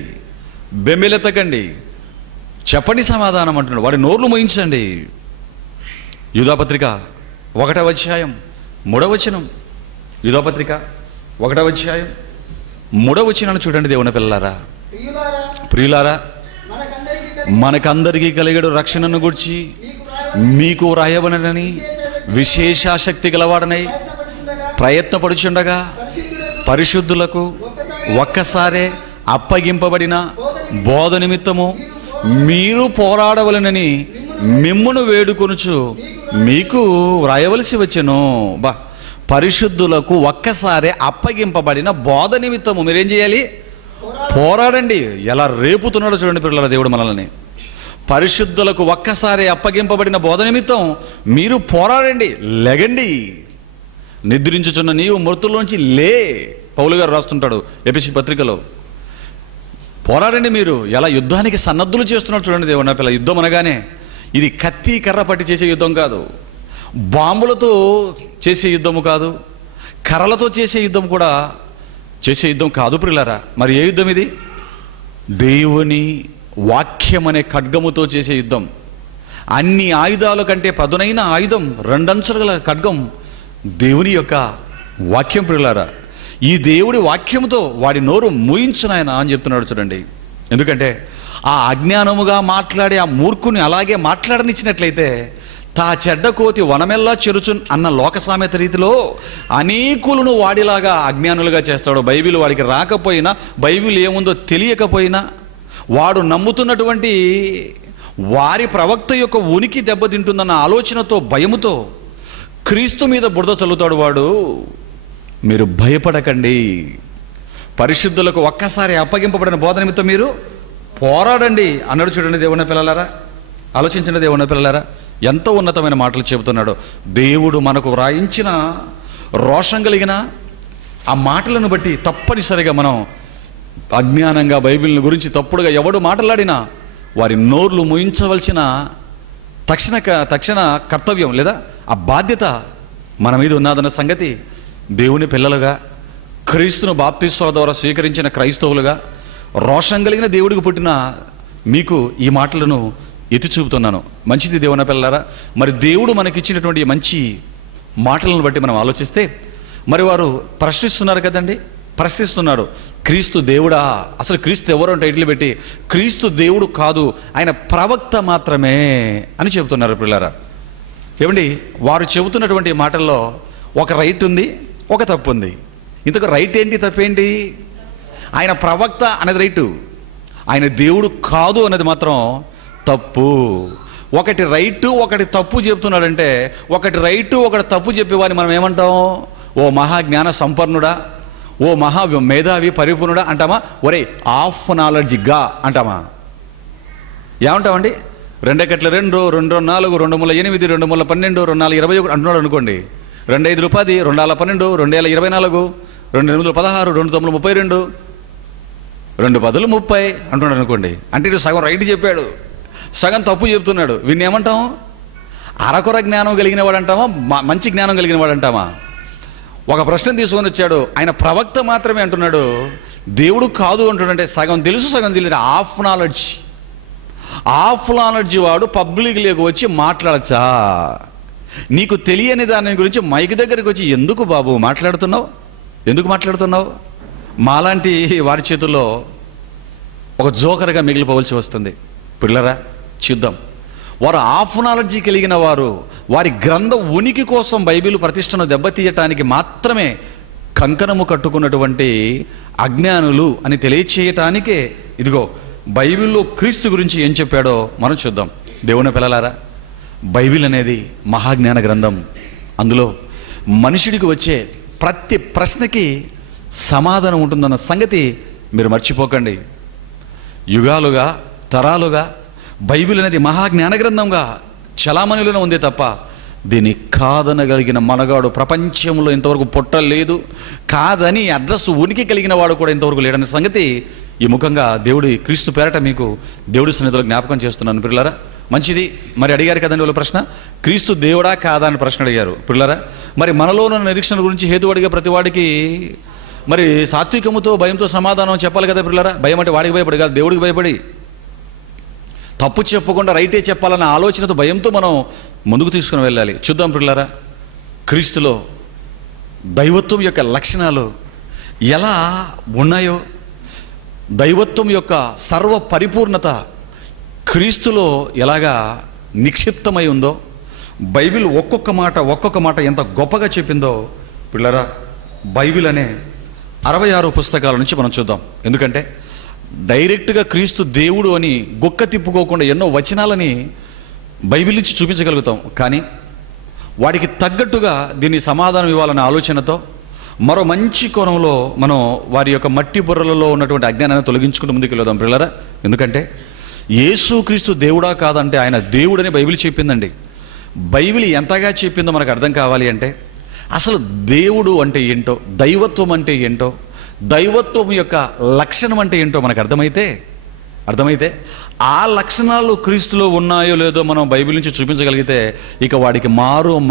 బెంబెలెత్తకండి, చెప్పండి సమాధానం అంటున్నాడు. వాడి నోర్లు మోయించండి. యూదాపత్రిక 1వ అధ్యాయం 3వ వచనం, యూదాపత్రిక 1వ అధ్యాయం 3వ వచనాన్ని చూడండి. దేవుని పిల్లలారా, ప్రియులారా, మనకందరికీ కలిగడు రక్షణను గురించి మీకు రాయబడినని విశేషాశక్తి గలవాడనై ప్రయత్నపడుచుండగా పరిశుద్ధులకు ఒక్కసారే అప్పగింపబడిన బోధ నిమిత్తము మీరు పోరాడవలనని మిమ్మును వేడుకొనుచు మీకు వ్రాయవలసి వచ్చెను. పరిశుద్ధులకు ఒక్కసారి అప్పగింపబడిన బోధ నిమిత్తము మీరేం చేయాలి? పోరాడండి. ఎలా రేపుతున్నాడో చూడండి పిల్లల దేవుడు మనల్ని. పరిశుద్ధులకు ఒక్కసారి అప్పగింపబడిన బోధ నిమిత్తం మీరు పోరాడండి, లెగండి. నిద్రించుచున్న నీవు మృతుల్లోంచి లే, పౌలు గారు రాస్తుంటాడు ఎఫెసీ పత్రికలో. పోరాడండి మీరు. ఎలా యుద్ధానికి సన్నద్ధులు చేస్తున్నాడు చూడండి దేవుని పిల్ల. యుద్ధం అనగానే ఇది కత్తి కర్ర పట్టి చేసే యుద్ధం కాదు, బాంబులతో చేసే యుద్ధము కాదు, కర్రలతో చేసే యుద్ధం కూడా చేసే యుద్ధం కాదు ప్రియులారా. మరి ఏ యుద్ధం ఇది? దేవుని వాక్యం అనే ఖడ్గముతో చేసే యుద్ధం. అన్ని ఆయుధాల కంటే పదునైన ఆయుధం, రెండంచుల గల ఖడ్గం దేవుని యొక్క వాక్యం ప్రియులారా. ఈ దేవుడి వాక్యంతో వాడి నోరు మూయించునాయన అని చెప్తున్నాడు చూడండి. ఎందుకంటే ఆ అజ్ఞానముగా మాట్లాడే ఆ మూర్ఖుని అలాగే మాట్లాడనిచ్చినట్లయితే తా చెడ్డ కోతి వనమెల్లా చెరుచున్ అన్న లోక సామెత రీతిలో అనేకులను వాడిలాగా అజ్ఞానులుగా చేస్తాడు. బైబిల్ వాడికి రాకపోయినా, బైబిల్ ఏముందో తెలియకపోయినా, వాడు నమ్ముతున్నటువంటి వారి ప్రవక్త యొక్క ఉనికి దెబ్బతింటుందన్న ఆలోచనతో, భయముతో క్రీస్తు మీద బురద చల్లుతాడు వాడు. మీరు భయపడకండి. పరిశుద్ధులకు ఒక్కసారి అప్పగింపబడిన బోధ నిమిత్తం మీరు పోరాడండి అన్నాడు చూడండి దేవుని పిల్లలారా. ఆలోచించండి దేవుని పిల్లలారా, ఎంతో ఉన్నతమైన మాటలు చెబుతున్నాడు దేవుడు. మనకు వ్రాయించిన రోషం కలిగిన ఆ మాటలను బట్టి తప్పనిసరిగా మనం అజ్ఞానంగా బైబిల్ని గురించి తప్పుడుగా ఎవడు మాట్లాడినా వారి నోర్లు ముయించవలసిన తక్షణ కర్తవ్యం లేదా ఆ బాధ్యత మన మీద ఉన్నదన్న సంగతి దేవుని పిల్లలుగా, క్రీస్తును బాప్తిస్మం ద్వారా స్వీకరించిన క్రైస్తవులుగా, రోషం కలిగిన దేవుడికి పుట్టిన మీకు ఈ మాటలను ఎత్తి చూపుతున్నాను. మంచిది దేవుని పిల్లలారా. మరి దేవుడు మనకిచ్చినటువంటి మంచి మాటలను బట్టి మనం ఆలోచిస్తే, మరి వారు ప్రశ్నిస్తున్నారు కదండి, ప్రశ్నిస్తున్నారు క్రీస్తు దేవుడా, అసలు క్రీస్తు ఎవరో టైటిల్ పెట్టి క్రీస్తు దేవుడు కాదు, ఆయన ప్రవక్త మాత్రమే అని చెబుతున్నారు పిల్లలారా. ఏమండి, వారు చెబుతున్నటువంటి మాటల్లో ఒక రైట్ ఉంది, ఒక తప్పు ఉంది. ఇంతకు రైట్ ఏంటి, తప్పేంటి? ఆయన ప్రవక్త అనేది రైటు, ఆయన దేవుడు కాదు అనేది మాత్రం తప్పు. ఒకటి రైటు, ఒకటి తప్పు చెప్తున్నాడంటే, ఒకటి రైటు ఒకటి తప్పు చెప్పేవాడిని మనం ఏమంటాం? ఓ మహాజ్ఞాన సంపన్నుడా, ఓ మహా మేధావి పరిపూర్ణుడా అంటామా? ఒరే ఆఫ్ నాలెడ్జిగా అంటామా? ఏమంటామండి? 2 × 2 2 4 2 8 2 12 2 4 21 అంటున్నాడు అనుకోండి. 2 5 10 2 12 2 24 2 8 16 2 9 32 2 బదులు 30 అంటున్నాడు అనుకోండి. అంటే ఇటు సగం రైట్ చెప్పాడు, సగం తప్పు చెప్తున్నాడు. వీడిని ఏమంటాం? అరకొర జ్ఞానం కలిగిన వాడు అంటామా, మంచి జ్ఞానం కలిగిన వాడు అంటామా? ఒక ప్రశ్న తీసుకొని వచ్చాడు, ఆయన ప్రవక్త మాత్రమే అంటున్నాడు, దేవుడు కాదు అంటున్నాడంటే సగం తెలుసు సగం తెలియదు. హాఫ్ నాలెడ్జ్ వాడు పబ్లిక్లోకి వచ్చి మాట్లాడచ్చా? నీకు తెలియని దాని గురించి మైక్ దగ్గరికి వచ్చి ఎందుకు బాబు మాట్లాడుతున్నావు, ఎందుకు మాట్లాడుతున్నావు? మాలాంటి వారి చేతుల్లో ఒక జోకర్గా మిగిలిపోవలసి వస్తుంది. పిల్లరా చూద్దాం, వారు హాఫ్ నాలెడ్జీ కలిగిన వారు వారి గ్రంథ ఉనికి కోసం బైబిల్ ప్రతిష్టను దెబ్బతీయటానికి మాత్రమే కంకణము కట్టుకున్నటువంటి అజ్ఞానులు అని తెలియచేయటానికే ఇదిగో బైబిల్లో క్రీస్తు గురించి ఏం చెప్పాడో మనం చూద్దాం. దేవుని పిల్లలారా, బైబిల్ అనేది మహాజ్ఞాన గ్రంథం. అందులో మనుషుడికి వచ్చే ప్రతి ప్రశ్నకి సమాధానం ఉంటుందన్న సంగతి మీరు మర్చిపోకండి. యుగాలుగా తరాలుగా బైబిల్ అనేది మహాజ్ఞాన గ్రంథంగా చలామణిలోనే ఉందే తప్ప దీన్ని కాదనగలిగిన మనగాడు ప్రపంచంలో ఇంతవరకు పుట్టలేదు. కాదని అడ్రస్ ఉనికి కలిగిన వాడు కూడా ఇంతవరకు లేడన్న సంగతి ఈ ముఖంగా దేవుడి క్రీస్తు పేరట మీకు దేవుడి సన్నిధిలో జ్ఞాపకం చేస్తున్నాను. పిల్లలారా, మంచిది. మరి అడిగారు కదండి వాళ్ళు ప్రశ్న, క్రీస్తు దేవుడా కాదా అని ప్రశ్న అడిగారు. పిల్లలారా, మరి మనలో ఉన్న నిరీక్షణ గురించి హేతు అడిగే ప్రతివాడికి మరి సాత్వికముతో భయంతో సమాధానం చెప్పాలి కదా. పిల్లలారా, భయం అంటే వాడికి భయపడి కాదు, దేవుడికి భయపడి తప్పు చెప్పకుండా రైటే చెప్పాలన్న ఆలోచనతో భయంతో మనం ముందుకు తీసుకుని వెళ్ళాలి. చూద్దాం పిల్లలారా, క్రీస్తులో దైవత్వం యొక్క లక్షణాలు ఎలా ఉన్నాయో, దైవత్వం యొక్క సర్వ పరిపూర్ణత క్రీస్తులో ఎలాగా నిక్షిప్తమై ఉందో, బైబిల్ ఒక్కొక్క మాట ఎంత గొప్పగా చెప్పిందో పిల్లరా, బైబిల్ అనే 66 పుస్తకాల నుంచి మనం చూద్దాం. ఎందుకంటే డైరెక్ట్గా క్రీస్తు దేవుడు అని గొక్క తిప్పుకోకుండా ఎన్నో వచనాలని బైబిల్ నుంచి చూపించగలుగుతాం. కానీ వాటికి తగ్గట్టుగా దీన్ని సమాధానం ఇవ్వాలనే ఆలోచనతో మరో మంచి కోణంలో మనం వారి యొక్క మట్టి బుర్రలలో ఉన్నటువంటి అజ్ఞానాన్ని తొలగించుకుంటూ ముందుకు వెళ్దాం పిల్లరా. ఎందుకంటే యేసుక్రీస్తు దేవుడా కాదంటే ఆయన దేవుడని బైబిల్ చెప్పిందండి. బైబిల్ ఎంతగా చెప్పిందో మనకు అర్థం కావాలి అంటే అసలు దేవుడు అంటే ఏంటో, దైవత్వం అంటే ఏంటో, దైవత్వం యొక్క లక్షణం అంటే ఏంటో మనకు అర్థమైతే ఆ లక్షణాలు క్రీస్తులో ఉన్నాయో లేదో మనం బైబిల్ నుంచి చూపించగలిగితే ఇక వాడికి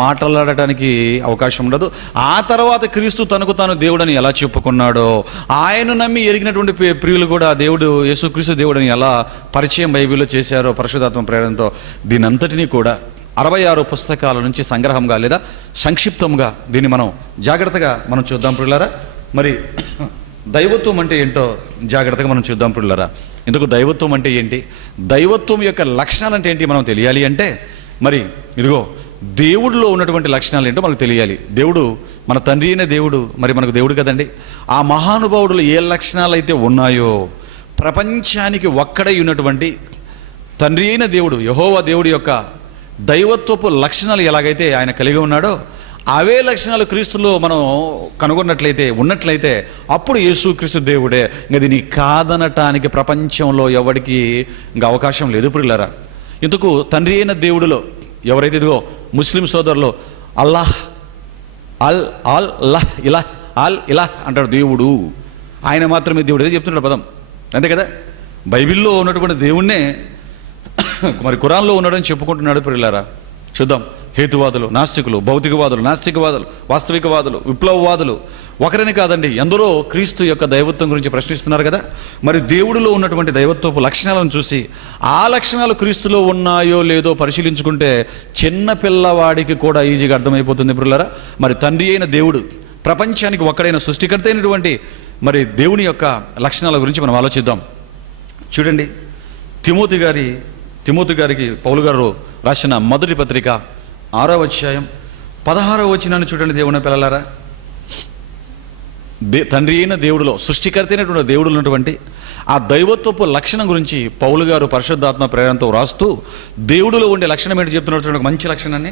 మాట్లాడటానికి అవకాశం ఉండదు. ఆ తర్వాత క్రీస్తు తనకు తాను దేవుడని ఎలా చెప్పుకున్నాడో, ఆయన నమ్మి ఎరిగినటువంటి ప్రియులు కూడా దేవుడు యేసుక్రీస్తు దేవుడని ఎలా పరిచయం బైబిల్లో చేశారో పరిశుద్ధాత్మ ప్రేరణతో దీని అంతటినీ కూడా 66 పుస్తకాల నుంచి సంగ్రహంగా లేదా సంక్షిప్తంగా దీన్ని మనం జాగ్రత్తగా మనం చూద్దాం పిల్లరా. మరి దైవత్వం అంటే ఏంటో జాగ్రత్తగా మనం చూద్దాం పిల్లరా. ఇందుకు దైవత్వం అంటే ఏంటి, దైవత్వం యొక్క లక్షణాలు అంటే ఏంటి మనం తెలియాలి అంటే మరి ఇదిగో దేవుడిలో ఉన్నటువంటి లక్షణాలు ఏంటో మనకు తెలియాలి. దేవుడు మన తండ్రి అయిన దేవుడు, మరి మనకు దేవుడు కదండి. ఆ మహానుభావుడులో ఏ లక్షణాలు అయితే ఉన్నాయో ప్రపంచానికి ఒక్కడై ఉన్నటువంటి తండ్రి అయిన దేవుడు యెహోవా దేవుడి యొక్క దైవత్వపు లక్షణాలు ఎలాగైతే ఆయన కలిగి ఉన్నాడో అవే లక్షణాలు క్రీస్తులో మనం కనుగొన్నట్లయితే ఉన్నట్లయితే అప్పుడు యేసుక్రీస్తు దేవుడే. ఇంకా దీన్ని కాదనటానికి ప్రపంచంలో ఎవరికి ఇంకా అవకాశం లేదు పిల్లరా. ఇందుకు తండ్రి అయిన దేవుడిలో ఎవరైతే ఇదిగో ముస్లిం సోదరులు అల్లాహ్ అల్ ఆల్ లహ్ ఇలా ఆల్ ఇలా అంటాడు దేవుడు, ఆయన మాత్రమే దేవుడు అదే చెప్తున్నాడు పదం, అంతే కదా. బైబిల్లో ఉన్నటువంటి దేవుణ్ణే మరి ఖురాన్లో ఉన్నాడని చెప్పుకుంటున్నాడు పిల్లరా. చూద్దాం, హేతువాదులు, నాస్తికులు, భౌతికవాదులు, నాస్తికవాదులు, వాస్తవికవాదులు, విప్లవవాదులు ఒకరిని కాదండి ఎందరో క్రీస్తు యొక్క దైవత్వం గురించి ప్రశ్నిస్తున్నారు కదా. మరి దేవుడిలో ఉన్నటువంటి దైవత్వపు లక్షణాలను చూసి ఆ లక్షణాలు క్రీస్తులో ఉన్నాయో లేదో పరిశీలించుకుంటే చిన్న పిల్లవాడికి కూడా ఈజీగా అర్థమైపోతుంది పిల్లరా. మరి తండ్రి అయిన దేవుడు, ప్రపంచానికి ఒక్కడైన సృష్టికర్త అయినటువంటి మరి దేవుని యొక్క లక్షణాల గురించి మనం ఆలోచిద్దాం. చూడండి, తిమోతి గారికి పౌలు గారు రాసిన మొదటి పత్రిక 6వ అధ్యాయం 16వ వచనాన్ని చూడండి. దేవుని పిల్లలారా, తండ్రి అయిన దేవుడిలో సృష్టికర్త అయినటువంటి దేవుడు ఉన్నటువంటి ఆ దైవత్వపు లక్షణం గురించి పౌలు గారు పరిశుద్ధాత్మ ప్రేరణతో రాస్తూ దేవుడిలో ఉండే లక్షణం ఏంటి చెప్తున్నాడు చూడండి. మంచి లక్షణాన్ని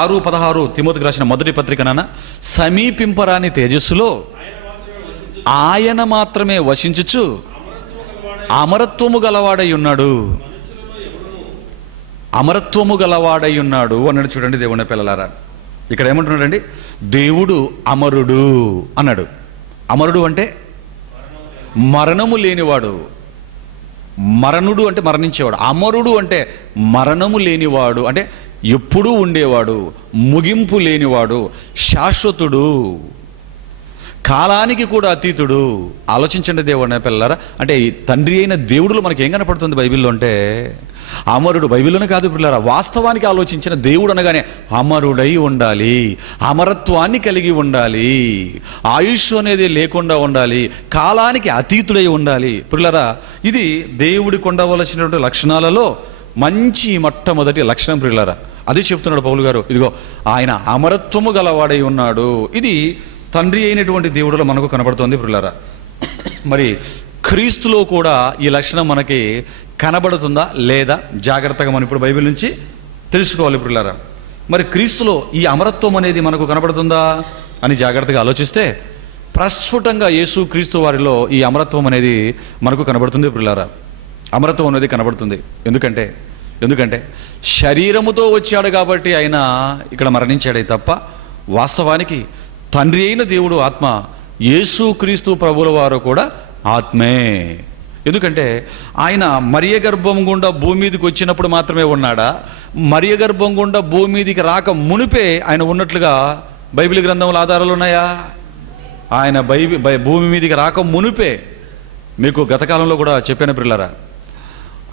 6:16 తిమోతికి రాసిన మొదటి పత్రిక నాన్న, సమీపింపరాని తేజస్సులో ఆయన మాత్రమే వసించుచు అమరత్వము గలవాడై ఉన్నాడు, అమరత్వము గలవాడై ఉన్నాడు అన్నాడు. చూడండి దేవుని పిల్లలారా, ఇక్కడ ఏమంటున్నాడండి, దేవుడు అమరుడు అన్నాడు. అమరుడు అంటే మరణము లేనివాడు. మరణుడు అంటే మరణించేవాడు, అమరుడు అంటే మరణము లేనివాడు, అంటే ఎప్పుడూ ఉండేవాడు, ముగింపు లేనివాడు, శాశ్వతుడు, కాలానికి కూడా అతీతుడు. ఆలోచించండి దేవుడు పిల్లలారా. అంటే ఈ తండ్రి అయిన దేవుడులో మనకి ఏం కనపడుతుంది బైబిల్లో అంటే అమరుడు. బైబిల్లోనే కాదు పిల్లలారా, వాస్తవానికి ఆలోచించిన దేవుడు అనగానే అమరుడై ఉండాలి, అమరత్వాన్ని కలిగి ఉండాలి, ఆయుష్ అనేది లేకుండా ఉండాలి, కాలానికి అతీతుడై ఉండాలి. పిల్లలారా, ఇది దేవుడికి ఉండవలసినటువంటి లక్షణాలలో మంచి మొట్టమొదటి లక్షణం పిల్లలారా. అది చెప్తున్నాడు పౌలు గారు. ఇదిగో ఆయన అమరత్వము గలవాడై ఉన్నాడు. ఇది తండ్రి అయినటువంటి దేవుడిలో మనకు కనబడుతోంది పిల్లలారా. మరి క్రీస్తులో కూడా ఈ లక్షణం మనకి కనబడుతుందా లేదా జాగ్రత్తగా మనం ఇప్పుడు బైబిల్ నుంచి తెలుసుకోవాలి పిల్లలారా. మరి క్రీస్తులో ఈ అమరత్వం అనేది మనకు కనబడుతుందా అని జాగ్రత్తగా ఆలోచిస్తే ప్రస్ఫుటంగా యేసు క్రీస్తు వారిలో ఈ అమరత్వం అనేది మనకు కనబడుతుంది పిల్లలారా. అమరత్వం అనేది కనబడుతుంది. ఎందుకంటే శరీరముతో వచ్చాడు కాబట్టి ఆయన ఇక్కడ మరణించాడే తప్ప వాస్తవానికి తండ్రి అయిన దేవుడు ఆత్మ, యేసు క్రీస్తు ప్రభుల వారు కూడా ఆత్మే. ఎందుకంటే ఆయన మరియ గర్భం గుండా భూమి మీదకి వచ్చినప్పుడు మాత్రమే ఉన్నాడా, మరియ గర్భం గుండా భూమి మీదకి రాక మునిపే ఆయన ఉన్నట్లుగా బైబిల్ గ్రంథంలో ఆధారాలు ఉన్నాయా? ఆయన భూమి మీదకి రాక మునిపే, మీకు గత కాలంలో కూడా చెప్పాను పిల్లలారా,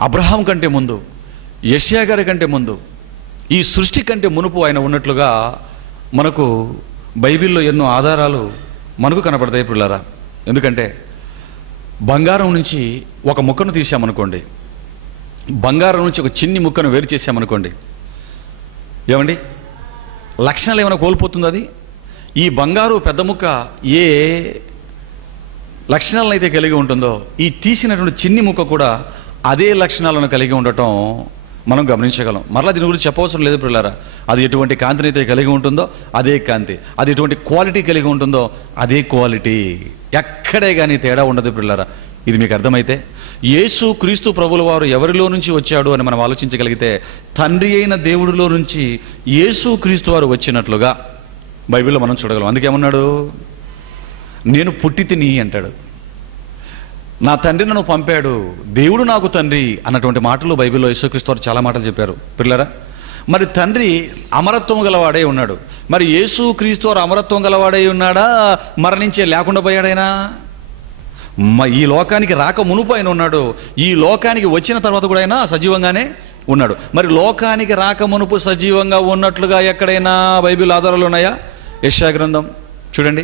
అబ్రహాం కంటే ముందు, యెషయా గారి కంటే ముందు, ఈ సృష్టి కంటే మునుపు ఆయన ఉన్నట్లుగా మనకు బైబిల్లో ఎన్నో ఆధారాలు మనకు కనపడతాయి పిల్లలారా. ఎందుకంటే బంగారం నుంచి ఒక ముక్కను తీసామనుకోండి, బంగారం నుంచి ఒక చిన్ని ముక్కను వేరు చేసామనుకోండి, ఏమండి లక్షణాలు ఏమైనా కోల్పోతుంది అది? ఈ బంగారు పెద్ద ముక్క ఏ లక్షణాలను అయితే కలిగి ఉంటుందో ఈ తీసినటువంటి చిన్ని ముక్క కూడా అదే లక్షణాలను కలిగి ఉండటం మనం గమనించగలం. మరలా దీని గురించి చెప్పవసరం లేదు పిల్లలారా. అది ఎటువంటి కాంతిని అయితే కలిగి ఉంటుందో అదే కాంతి, అది ఎటువంటి క్వాలిటీ కలిగి ఉంటుందో అదే క్వాలిటీ, ఎక్కడే కానీ తేడా ఉండదు పిల్లలారా. ఇది మీకు అర్థమైతే యేసు క్రీస్తు ప్రభుల వారు ఎవరిలో నుంచి వచ్చాడు అని మనం ఆలోచించగలిగితే తండ్రి అయిన దేవుడిలో నుంచి యేసు క్రీస్తు వారు వచ్చినట్లుగా బైబిల్లో మనం చూడగలం. అందుకేమన్నాడు, నేను పుట్టి తిని అంటాడు, నా తండ్రి నన్ను పంపాడు, దేవుడు నాకు తండ్రి అన్నటువంటి మాటలు బైబిల్లో యేసుక్రీస్తు వారు చాలా మాటలు చెప్పారు పిల్లరా. మరి తండ్రి అమరత్వం గలవాడే ఉన్నాడు. మరి యేసు క్రీస్తు వారు అమరత్వం గలవాడై ఉన్నాడా, మరణించే లేకుండా పోయాడైనా? ఈ లోకానికి రాక మునుపు ఆయన ఉన్నాడు, ఈ లోకానికి వచ్చిన తర్వాత కూడా ఆయన సజీవంగానే ఉన్నాడు. మరి లోకానికి రాక మునుపు సజీవంగా ఉన్నట్లుగా ఎక్కడైనా బైబిల్ ఆధారాలు ఉన్నాయా? యెషయా గ్రంథం చూడండి,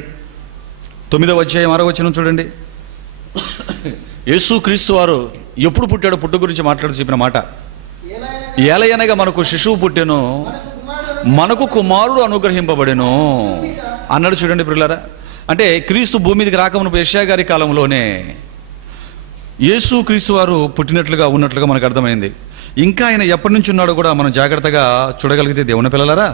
9వ అధ్యాయం 6వ వచనం చూడండి. యేసు క్రీస్తు వారు ఎప్పుడు పుట్టాడో పుట్టు గురించి మాట్లాడుతూ చెప్పిన మాట, ఏలయనగా మనకు శిశువు పుట్టెను, మనకు కుమారుడు అనుగ్రహింపబడెను అన్నాడు. చూడండి పిల్లలారా, అంటే క్రీస్తు భూమి మీదకి రాకమునుపు యెషయా గారి కాలంలోనే యేసు క్రీస్తు వారు పుట్టినట్లుగా ఉన్నట్లుగా మనకు అర్థమైంది. ఇంకా ఆయన ఎప్పటి నుంచి ఉన్నాడో కూడా మనం జాగ్రత్తగా చూడగలిగితే దేవుని పిల్లలారా,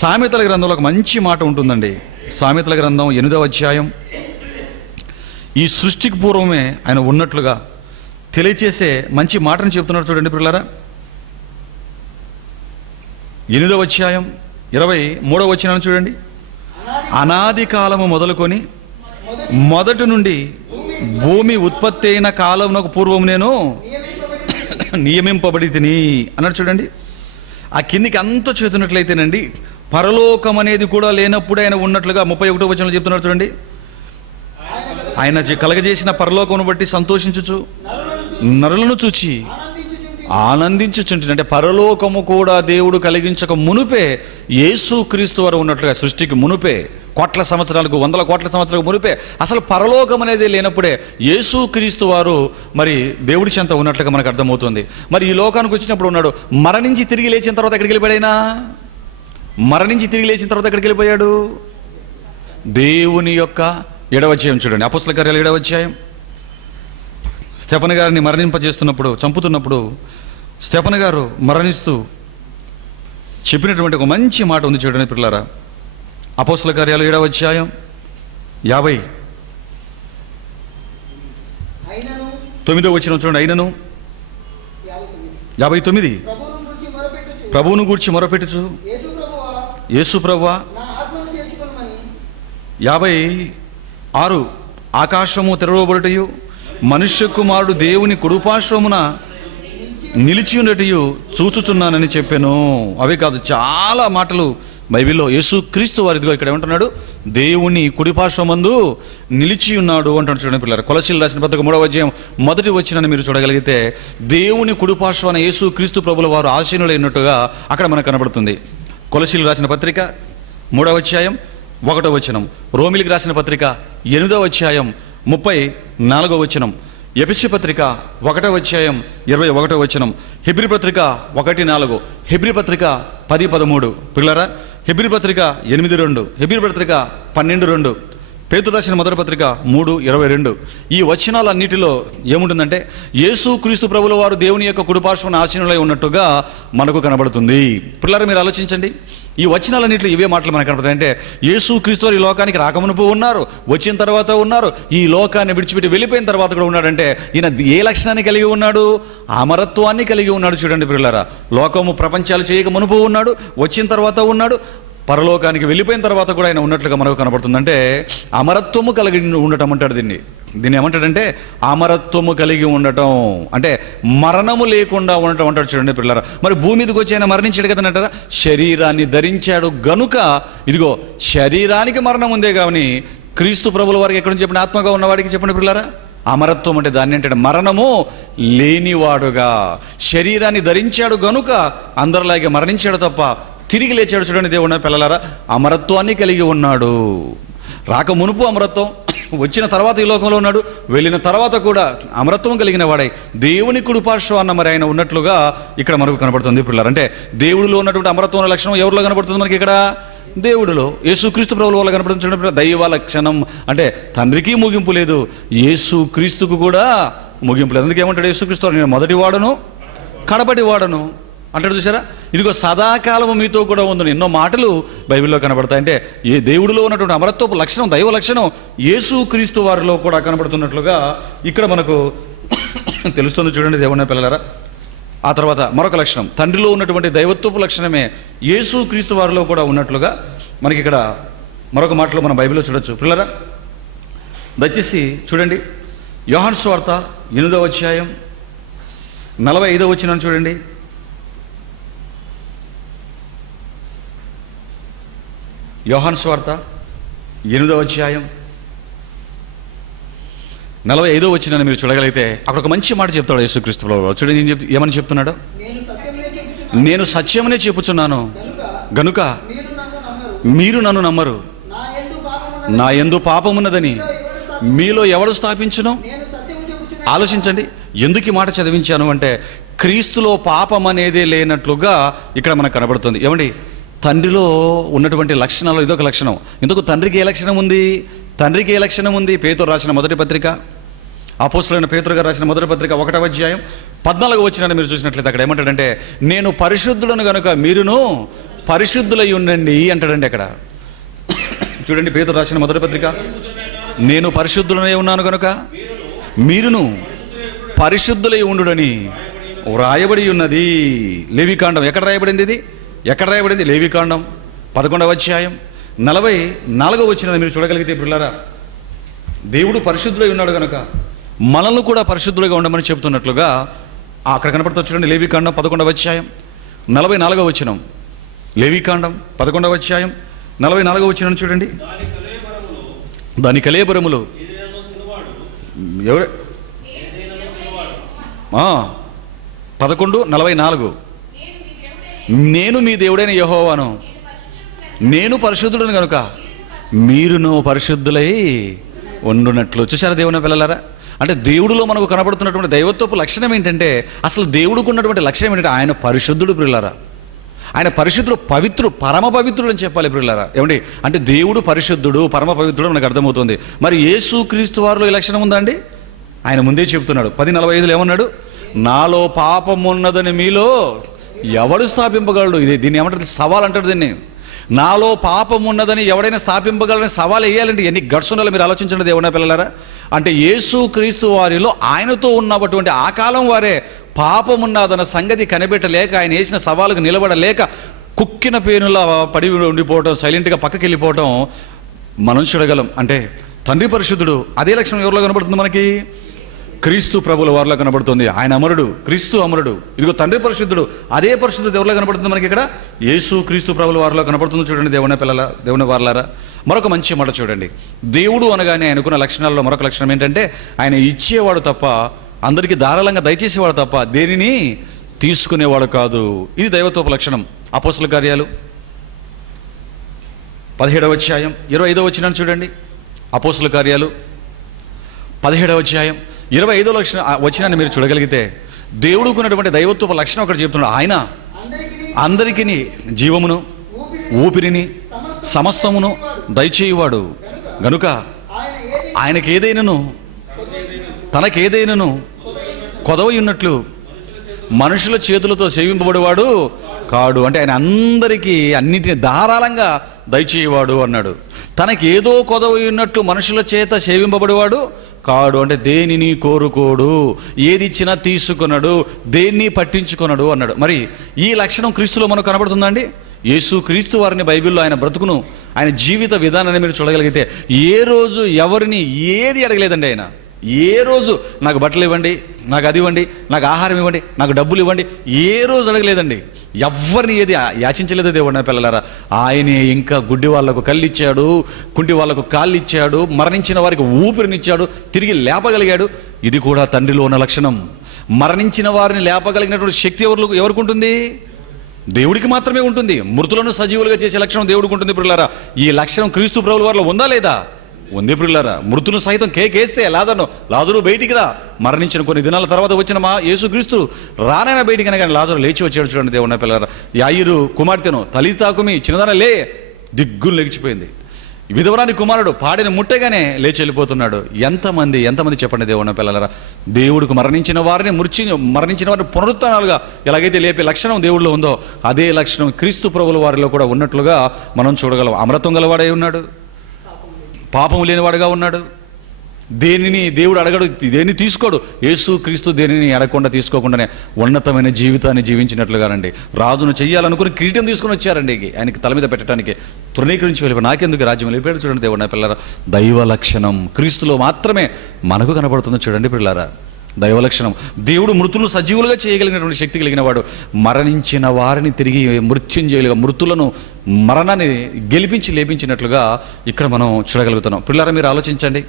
సామెతల గ్రంథంలో ఒక మంచి మాట ఉంటుందండి. సామెతల గ్రంథం 8వ అధ్యాయం ఈ సృష్టికి పూర్వమే ఆయన ఉన్నట్లుగా తెలియచేసే మంచి మాటను చెప్తున్నాడు. చూడండి పిల్లలారా, 8వ అధ్యాయం 23వ వచనాన్ని చూడండి. అనాది కాలము మొదలుకొని మొదటి నుండి భూమి ఉత్పత్తి అయిన కాలమునకు పూర్వం నేను నియమింపబడి తిని అన్నాడు. చూడండి, ఆ కిందికి అంత చేతున్నట్లయితేనండి పరలోకం అనేది కూడా లేనప్పుడు ఆయన ఉన్నట్లుగా 31వ వచనంలో చెప్తున్నాడు. చూడండి, ఆయన కలగజేసిన పరలోకమును బట్టి సంతోషించుచు నరులను చూచి ఆనందించుచుంటుంది. అంటే పరలోకము కూడా దేవుడు కలిగించక మునుపే యేసు క్రీస్తు వారు ఉన్నట్లుగా, సృష్టికి మునుపే, కోట్ల సంవత్సరాలకు, వందల కోట్ల సంవత్సరాలకు మునుపే, అసలు పరలోకం అనేది లేనప్పుడే యేసు క్రీస్తు వారు మరి దేవుడి చెంత ఉన్నట్లుగా మనకు అర్థమవుతుంది. మరి ఈ లోకానికి వచ్చినప్పుడు ఉన్నాడు. మరణించి తిరిగి లేచిన తర్వాత ఎక్కడికి వెళ్ళిపోయాడు? మరణించి తిరిగి లేచిన తర్వాత ఎక్కడికి వెళ్ళిపోయాడు? దేవుని యొక్క 7వ అధ్యాయం చూడండి, అపోస్తల కార్యాలు 7వ అధ్యాయం. స్టెఫను గారిని మరణింపజేస్తున్నప్పుడు, చంపుతున్నప్పుడు స్టెఫను గారు మరణిస్తూ చెప్పినటువంటి ఒక మంచి మాట ఉంది. చూడండి పిల్లలారా, అపోస్తల కార్యాలు 7వ అధ్యాయం 59వ వచనం చూడండి. అయినను 59 ప్రభువును గూర్చి మొరపెట్టుచు, యేసు ప్రభువా 56 ఆకాశము తెరవబడుటయు మనుష్య కుమారుడు దేవుని కుడిపార్శ్వమున నిలిచి ఉన్నట్టు చూచుచున్నానని చెప్పాను. అవే కాదు, చాలా మాటలు బైబిల్లో యేసు క్రీస్తు వారిదిగో ఇక్కడ ఏమంటున్నాడు, దేవుని కుడిపార్శ్వమందు నిలిచి ఉన్నాడు అంటున్నాడు. చూడండి పిల్లలు, కొలసీలు రాసిన పత్రిక 3వ అధ్యాయం 1వ వచనాన్ని మీరు చూడగలిగితే దేవుని కుడిపార్శ్వాన యేసు క్రీస్తు ప్రభుల వారు ఆసీనులైనట్టుగా అక్కడ మనకు కనబడుతుంది. కొలసీలు రాసిన పత్రిక 3వ అధ్యాయం 1వ వచనం, రోమిలికి రాసిన పత్రిక 8వ అధ్యాయం 34వ వచనం, ఎఫెసీ పత్రిక 1వ అధ్యాయం 21వ వచనం, హెబ్రీ పత్రిక 1:4, హెబ్రీ పత్రిక 10:13, పిల్లరా హెబ్రీ పత్రిక 8:2, హెబ్రీ పత్రిక 12:2, పేతురు రాసిన మొదటి పత్రిక 3:22. ఈ వచనాలన్నిటిలో ఏముంటుందంటే యేసు క్రీస్తు ప్రభుల వారు దేవుని యొక్క కుడిపార్శ్వన ఆసీనులై ఉన్నట్టుగా మనకు కనబడుతుంది. పిల్లరా మీరు ఆలోచించండి, ఈ వచనాలన్నింటిలో ఇవే మాటలు మనకు కనబడతాయి. అంటే యేసు క్రీస్తు ఈ లోకానికి రాకమునుపు ఉన్నారు, వచ్చిన తర్వాత ఉన్నారు, ఈ లోకాన్ని విడిచిపెట్టి వెళ్ళిపోయిన తర్వాత కూడా ఉన్నాడంటే ఈయన ఏ లక్షణాన్ని కలిగి ఉన్నాడు? అమరత్వాన్ని కలిగి ఉన్నాడు. చూడండి పిల్లరా, లోకము ప్రపంచాలు చేయక మునుపు ఉన్నాడు, వచ్చిన తర్వాత ఉన్నాడు, పరలోకానికి వెళ్ళిపోయిన తర్వాత కూడా ఆయన ఉన్నట్లుగా మనకు కనబడుతుంది. అంటే అమరత్వము కలిగి ఉండటం అంటాడు దీన్ని ఏమంటాడంటే అమరత్వము కలిగి ఉండటం, అంటే మరణము లేకుండా ఉండటం అంటాడు. చూడండి పిల్లరా, మరి భూమి మీదకి వచ్చి ఆయన మరణించాడు కదా అంటారా, శరీరాన్ని ధరించాడు గనుక ఇదిగో శరీరానికి మరణం ఉందే కానీ క్రీస్తు ప్రభుల వారికి ఎక్కడి నుంచి చెప్పండి, ఆత్మగా ఉన్నవాడికి చెప్పండి పిల్లరా, అమరత్వం అంటే దాన్ని అంటే మరణము లేనివాడుగా శరీరాన్ని ధరించాడు గనుక అందరిలాగే మరణించాడు తప్ప తిరిగి లేచాడు. చూడండి దేవుడు పిల్లలారా, అమరత్వాన్ని కలిగి ఉన్నాడు. రాక మునుపు అమరత్వం, వచ్చిన తర్వాత ఈ లోకంలో ఉన్నాడు, వెళ్ళిన తర్వాత కూడా అమరత్వం కలిగిన వాడై దేవుని కుడిపార్శ్వాన మరి ఆయన ఉన్నట్లుగా ఇక్కడ మనకు కనబడుతుంది పిల్లలు. అంటే దేవుడిలో ఉన్నటువంటి అమరత్వం లక్షణం ఎవరిలో కనబడుతుంది మనకి? ఇక్కడ దేవుడిలో యేసుక్రీస్తు ప్రభుల వల్ల కనబడుతున్న దైవ లక్షణం. అంటే తండ్రికి ముగింపు లేదు, యేసు క్రీస్తుకు కూడా ముగింపు లేదు. అందుకే ఏమంటాడు యేసుక్రీస్తు, నేను మొదటి వాడను కడపటి వాడను అంటాడు. చూసారా, ఇదిగో సదాకాలము మీతో కూడా ఉందని ఎన్నో మాటలు బైబిల్లో కనబడతాయి. అంటే ఏ దేవుడిలో ఉన్నటువంటి అమరత్వపు లక్షణం, దైవ లక్షణం యేసు క్రీస్తు వారిలో కూడా కనబడుతున్నట్లుగా ఇక్కడ మనకు తెలుస్తుంది. చూడండి దేవుని పిల్లలారా, ఆ తర్వాత మరొక లక్షణం, తండ్రిలో ఉన్నటువంటి దైవత్వపు లక్షణమే యేసు క్రీస్తు వారిలో కూడా ఉన్నట్లుగా మనకి ఇక్కడ మరొక మాటలో మనం బైబిల్లో చూడొచ్చు. పిల్లరా దయచేసి చూడండి, యోహాను సువార్త 8వ అధ్యాయం 45వ వచనం చూడండి. యోహాను సువార్త 8వ అధ్యాయం 45వ వచనాన్ని మీరు చూడగలిగితే అక్కడ ఒక మంచి మాట చెప్తాడు యేసుక్రీస్తు ప్రభువు. చూడండి ఏమని చెప్తున్నాడు, నేను సత్యమనే చెప్పుచున్నాను గనుక మీరు నన్ను నమ్మరు, నా యందు పాపమున్నదని మీలో ఎవడు స్థాపించును? ఆలోచించండి, ఎందుకు ఈ మాట చదివించాను అంటే క్రీస్తులో పాపం అనేదే లేనట్లుగా ఇక్కడ మనకు కనబడుతుంది. ఏమండి, తండ్రిలో ఉన్నటువంటి లక్షణాలు ఇదొక లక్షణం. ఇందుకు తండ్రికి ఏ లక్షణం ఉంది? తండ్రికి ఏ లక్షణం ఉంది? పేతురు రాసిన మొదటి పత్రిక, అపోస్తలుడైన పేతురు గారు రాసిన మొదటి పత్రిక 1వ అధ్యాయం 14వ వచనాన్ని మీరు చూసినట్లయితే అక్కడ ఏమంటాడంటే నేను పరిశుద్ధులను గనుక మీరును పరిశుద్ధులై ఉండండి అంటాడండి అక్కడ. చూడండి పేతురు రాసిన మొదటి పత్రిక, నేను పరిశుద్ధులనే ఉన్నాను గనుక మీరును పరిశుద్ధులై ఉండుడని వ్రాయబడి ఉన్నది. లేవికాండం ఎక్కడ రాయబడింది? ఇది ఎక్కడ రాయబడింది? లేవికాండం 11వ అధ్యాయం 44వ వచనాన్ని మీరు చూడగలిగితే పిల్లరా, దేవుడు పరిశుద్ధులై ఉన్నాడు కనుక మనల్ని కూడా పరిశుద్ధులుగా ఉండమని చెప్తున్నట్లుగా అక్కడ కనపడుతుంది. చూడండి లేవికాండం 11వ అధ్యాయం 44వ వచనం, లేవికాండం 11వ అధ్యాయం 44వ వచనం చూడండి. దాని కళేబరములు ఎవరు? 11:44, నేను మీ దేవుడైన యెహోవాను, నేను పరిశుద్ధుడను కనుక మీరును పరిశుద్ధులై ఉండునట్లు. చూసారా దేవుని పిల్లలారా, అంటే దేవుడిలో మనకు కనబడుతున్నటువంటి దైవత్వపు లక్షణం ఏంటంటే అసలు దేవుడికి ఉన్నటువంటి లక్షణం ఏంటంటే ఆయన పరిశుద్ధుడు పిల్లలారా. ఆయన పరిశుద్ధుడు, పవిత్రుడు, పరమ పవిత్రుడు అని చెప్పాలి పిల్లలారా. ఏమండి, అంటే దేవుడు పరిశుద్ధుడు, పరమ పవిత్రుడు మనకు అర్థమవుతుంది. మరి యేసు క్రీస్తు వారిలో ఈ లక్షణం ఉందా అండి? ఆయన ముందే చెప్తున్నాడు 10:45లో ఏమన్నాడు, నాలో పాపం ఉన్నదని మీలో ఎవడు స్థాపింపగలడు? దీన్ని ఏమంటారు? సవాల్ అంటారు దీన్ని. నాలో పాపం ఉన్నదని ఎవడైనా స్థాపింపగలని సవాల్ వేయాలంటే ఎన్ని గట్స్ ఉండాలో మీరు ఆలోచించండి దేవుని పిల్లలారా. అంటే యేసు క్రీస్తు వారిలో ఆయనతో ఉన్నటువంటి ఆ కాలం వారే పాపం ఉన్నదన్న సంగతి కనిపెట్టలేక ఆయన వేసిన సవాలుకు నిలబడలేక కుక్కిన పేనులా పడి ఉండిపోవటం, సైలెంట్గా పక్కకి వెళ్ళిపోవటం మనం చూడగలం. అంటే తండ్రి పరిశుద్ధుడు. అదే లక్షణం ఎవరిలో కనబడుతుంది మనకి? క్రీస్తు ప్రభుల వారిలో కనబడుతుంది. ఆయన అమరుడు, క్రీస్తు అమరుడు. ఇదిగో తండ్రి పరిశుద్ధుడు. అదే పరిశుద్ధుడు ఎవరిలో కనబడుతుంది మనకి? ఇక్కడ యేసు క్రీస్తు ప్రభుల వారిలో కనబడుతుంది. చూడండి దేవుని పిల్లల, దేవుని వారలారా, మరొక మంచి మాట చూడండి. దేవుడు అనగానే ఆయనకున్న లక్షణాల్లో మరొక లక్షణం ఏంటంటే ఆయన ఇచ్చేవాడు తప్ప, అందరికీ ధారాళంగా దయచేసేవాడు తప్ప దేనిని తీసుకునేవాడు కాదు. ఇది దైవత్వపు లక్షణం. అపోస్తల కార్యాలు 17వ అధ్యాయం 25వ వచనాన్ని చూడండి. అపోస్తల కార్యాలు 17వ అధ్యాయం 25వ వచనాన్ని మీరు చూడగలిగితే దేవుడికి ఉన్నటువంటి దైవత్వపు లక్షణం ఒకటి చెప్తున్నాడు. ఆయన అందరికీ జీవమును ఊపిరిని సమస్తమును దయచేయువాడు గనుక ఆయనకేదైనను తనకేదైనను కొదవై ఉన్నట్లు మనుషుల చేతులతో సేవింపబడేవాడు కాడు. అంటే ఆయన అందరికీ అన్నిటిని ధారాళంగా దయచేయవాడు అన్నాడు. తనకేదో కొదవై ఉన్నట్లు మనుషుల చేత సేవింపబడేవాడు కాడు. అంటే దేనిని కోరుకోడు, ఏది ఇచ్చినా తీసుకున్నాడు, దేన్ని పట్టించుకున్నాడు అన్నాడు. మరి ఈ లక్షణం క్రీస్తులో మనకు కనబడుతుందండి. యేసు క్రీస్తు వారిని బైబిల్లో ఆయన బ్రతుకును, ఆయన జీవిత విధానాన్ని మీరు చూడగలిగితే ఏ రోజు ఎవరిని ఏది అడగలేదండి. ఆయన ఏ రోజు నాకు బట్టలు ఇవ్వండి, నాకు అది ఇవ్వండి, నాకు ఆహారం ఇవ్వండి, నాకు డబ్బులు ఇవ్వండి, ఏ రోజు అడగలేదండి. ఎవరిని ఏది యాచించలేదు దేవుడు. నా పిల్లలారా, ఆయనే ఇంకా గుడ్డి వాళ్లకు కళ్ళు ఇచ్చాడు, కుంటి వాళ్లకు కాళ్ళు ఇచ్చాడు, మరణించిన వారికి ఊపిరినిచ్చాడు, తిరిగి లేపగలిగాడు. ఇది కూడా తండ్రిలో ఉన్న లక్షణం. మరణించిన వారిని లేపగలిగినటువంటి శక్తి ఎవరికి ఉంటుంది? దేవుడికి మాత్రమే ఉంటుంది. మృతులను సజీవులుగా చేసే లక్షణం దేవుడికి ఉంటుంది. పిల్లలారా, ఈ లక్షణం క్రీస్తు ప్రభుల వారిలో ఉందా లేదా? ఉంది పిల్లలారా. మృతును సైతం కేకేస్తే లాజరు బయటికి రా, మరణించిన కొన్ని దినాల తర్వాత వచ్చిన మా యేసుక్రీస్తు రానైనా బయటికి అనగానే లాజరు లేచి వచ్చాడు. చూడండి దేవుని పిల్లలారా, యాయిరు కుమార్తెను తలితాకుమి చిన్నదాన లే, దిగ్గులు లెగిచిపోయింది. విధవరాని కుమారుడు పాడిని ముట్టగానే లేచి వెళ్ళిపోతున్నాడు. ఎంతమంది చెప్పండి దేవుని పిల్లలారా. దేవుడికి మరణించిన వారిని పునరుత్థానాలుగా ఎలాగైతే లేపే లక్షణం దేవుడిలో ఉందో అదే లక్షణం క్రీస్తు ప్రభుల వారిలో కూడా ఉన్నట్లుగా మనం చూడగలం. అమరత్వం గలవాడై ఉన్నాడు, పాపం లేనివాడుగా ఉన్నాడు. దేనిని దేవుడు అడగడు, దేన్ని తీసుకోడు. యేసు క్రీస్తు దేనిని అడగకుండా తీసుకోకుండానే ఉన్నతమైన జీవితాన్ని జీవించినట్లుగానండి. రాజును చెయ్యాలనుకుని కిరీటం తీసుకుని వచ్చారండి ఆయనకి తల మీద పెట్టడానికి. తృణీకరించి వెళ్ళిపోయి నాకెందుకు రాజ్యం వెళ్ళిపోయాడు. చూడండి దేవుడు నా పిల్లరా, దైవ లక్షణం క్రీస్తులో మాత్రమే మనకు కనబడుతుందో చూడండి పిల్లారా. దైవ లక్షణం. దేవుడు మృతులను సజీవులుగా చేయగలిగినటువంటి శక్తి కలిగిన వాడు. మరణించిన వారిని తిరిగి మృత్యుంజయులుగా, మృతులను మరణాన్ని గెలిపించి లేపించినట్లుగా ఇక్కడ మనం చూడగలుగుతున్నాం. పిల్లారా, మీరు ఆలోచించండి.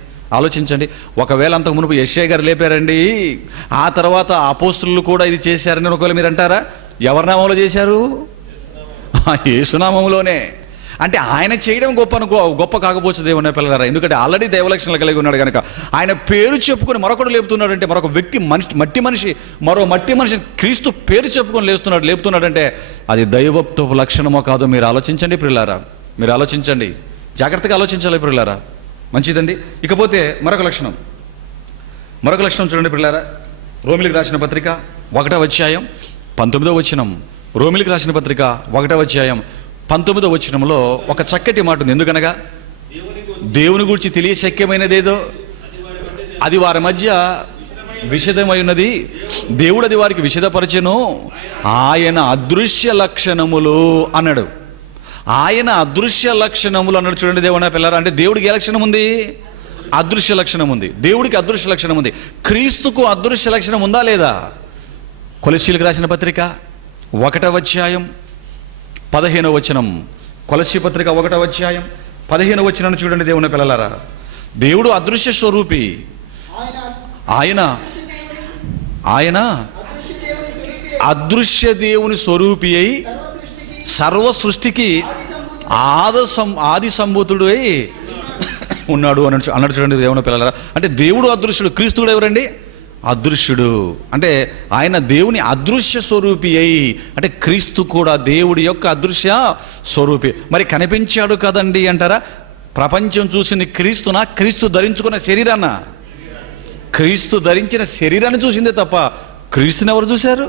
ఒకవేళ అంతకు మునుపు యెషయా గారు లేపారండి, ఆ తర్వాత అపోస్తులు కూడా ఇది చేశారని ఒకవేళ మీరు అంటారా? ఎవరి నామంలో చేశారు? యేసునామంలోనే. అంటే ఆయన చేయడం గొప్ప కాకపోవచ్చు దేవుని పిల్లలారా. ఎందుకంటే ఆల్రెడీ దైవలక్షణాలు కలిగి ఉన్నాడు కనుక ఆయన పేరు చెప్పుకొని మరొకడు లేపుతున్నాడు. అంటే మరొక వ్యక్తి మట్టి మనిషి క్రీస్తు పేరు చెప్పుకొని లేపుతున్నాడంటే అది దైవత్వ లక్షణమో కాదో మీరు ఆలోచించండి పిల్లలారా. మీరు ఆలోచించండి, జాగ్రత్తగా ఆలోచించాలి పిల్లలారా. మంచిదండి. ఇకపోతే మరొక లక్షణం చూడండి పిల్లలారా. రోమిలికి రాసిన పత్రిక 1వ అధ్యాయం 19వ వచనం. రోమిలికి రాసిన పత్రిక 1వ అధ్యాయం 19వ వచనంలో ఒక చక్కటి మాట ఉంది. ఎందుకనగా దేవుని గురించి తెలియశక్యమైనదేదో అది వారి మధ్య విషదమై ఉన్నది, దేవుడు అది వారికి విషదపరచెను, ఆయన అదృశ్య లక్షణములు అన్నాడు. ఆయన అదృశ్య లక్షణములు అన్నాడు. చూడండి దేవుని పిల్లరా, అంటే దేవుడికి ఏ లక్షణం ఉంది? అదృశ్య లక్షణం ఉంది. దేవుడికి అదృశ్య లక్షణం ఉంది. క్రీస్తుకు అదృశ్య లక్షణం ఉందా లేదా? కొలస్సీలకు రాసిన పత్రిక 1వ అధ్యాయం 15వ వచనం. కొలస్సీ పత్రిక 1వ అధ్యాయం 15వ వచనాన్ని చూడండి దేవుని పిల్లలారా. దేవుడు అదృశ్య స్వరూపి. ఆయన అదృశ్య దేవుని స్వరూపి అయి సర్వ సృష్టికి ఆది సంభూతుడు అయి ఉన్నాడు అన్నాడు. చూడండి దేవుని పిల్లలారా. అంటే దేవుడు అదృశ్యుడు. క్రీస్తుడు ఎవరండి? అదృశ్యుడు. అంటే ఆయన దేవుని అదృశ్య స్వరూపి అయి, అంటే క్రీస్తు కూడా దేవుడి యొక్క అదృశ్య స్వరూపి. మరి కనిపించాడు కదండి అంటారా? ప్రపంచం చూసింది క్రీస్తునా, క్రీస్తు ధరించుకున్న శరీరాన్న? క్రీస్తు ధరించిన శరీరాన్ని చూసిందే తప్ప క్రీస్తుని ఎవరు చూశారు?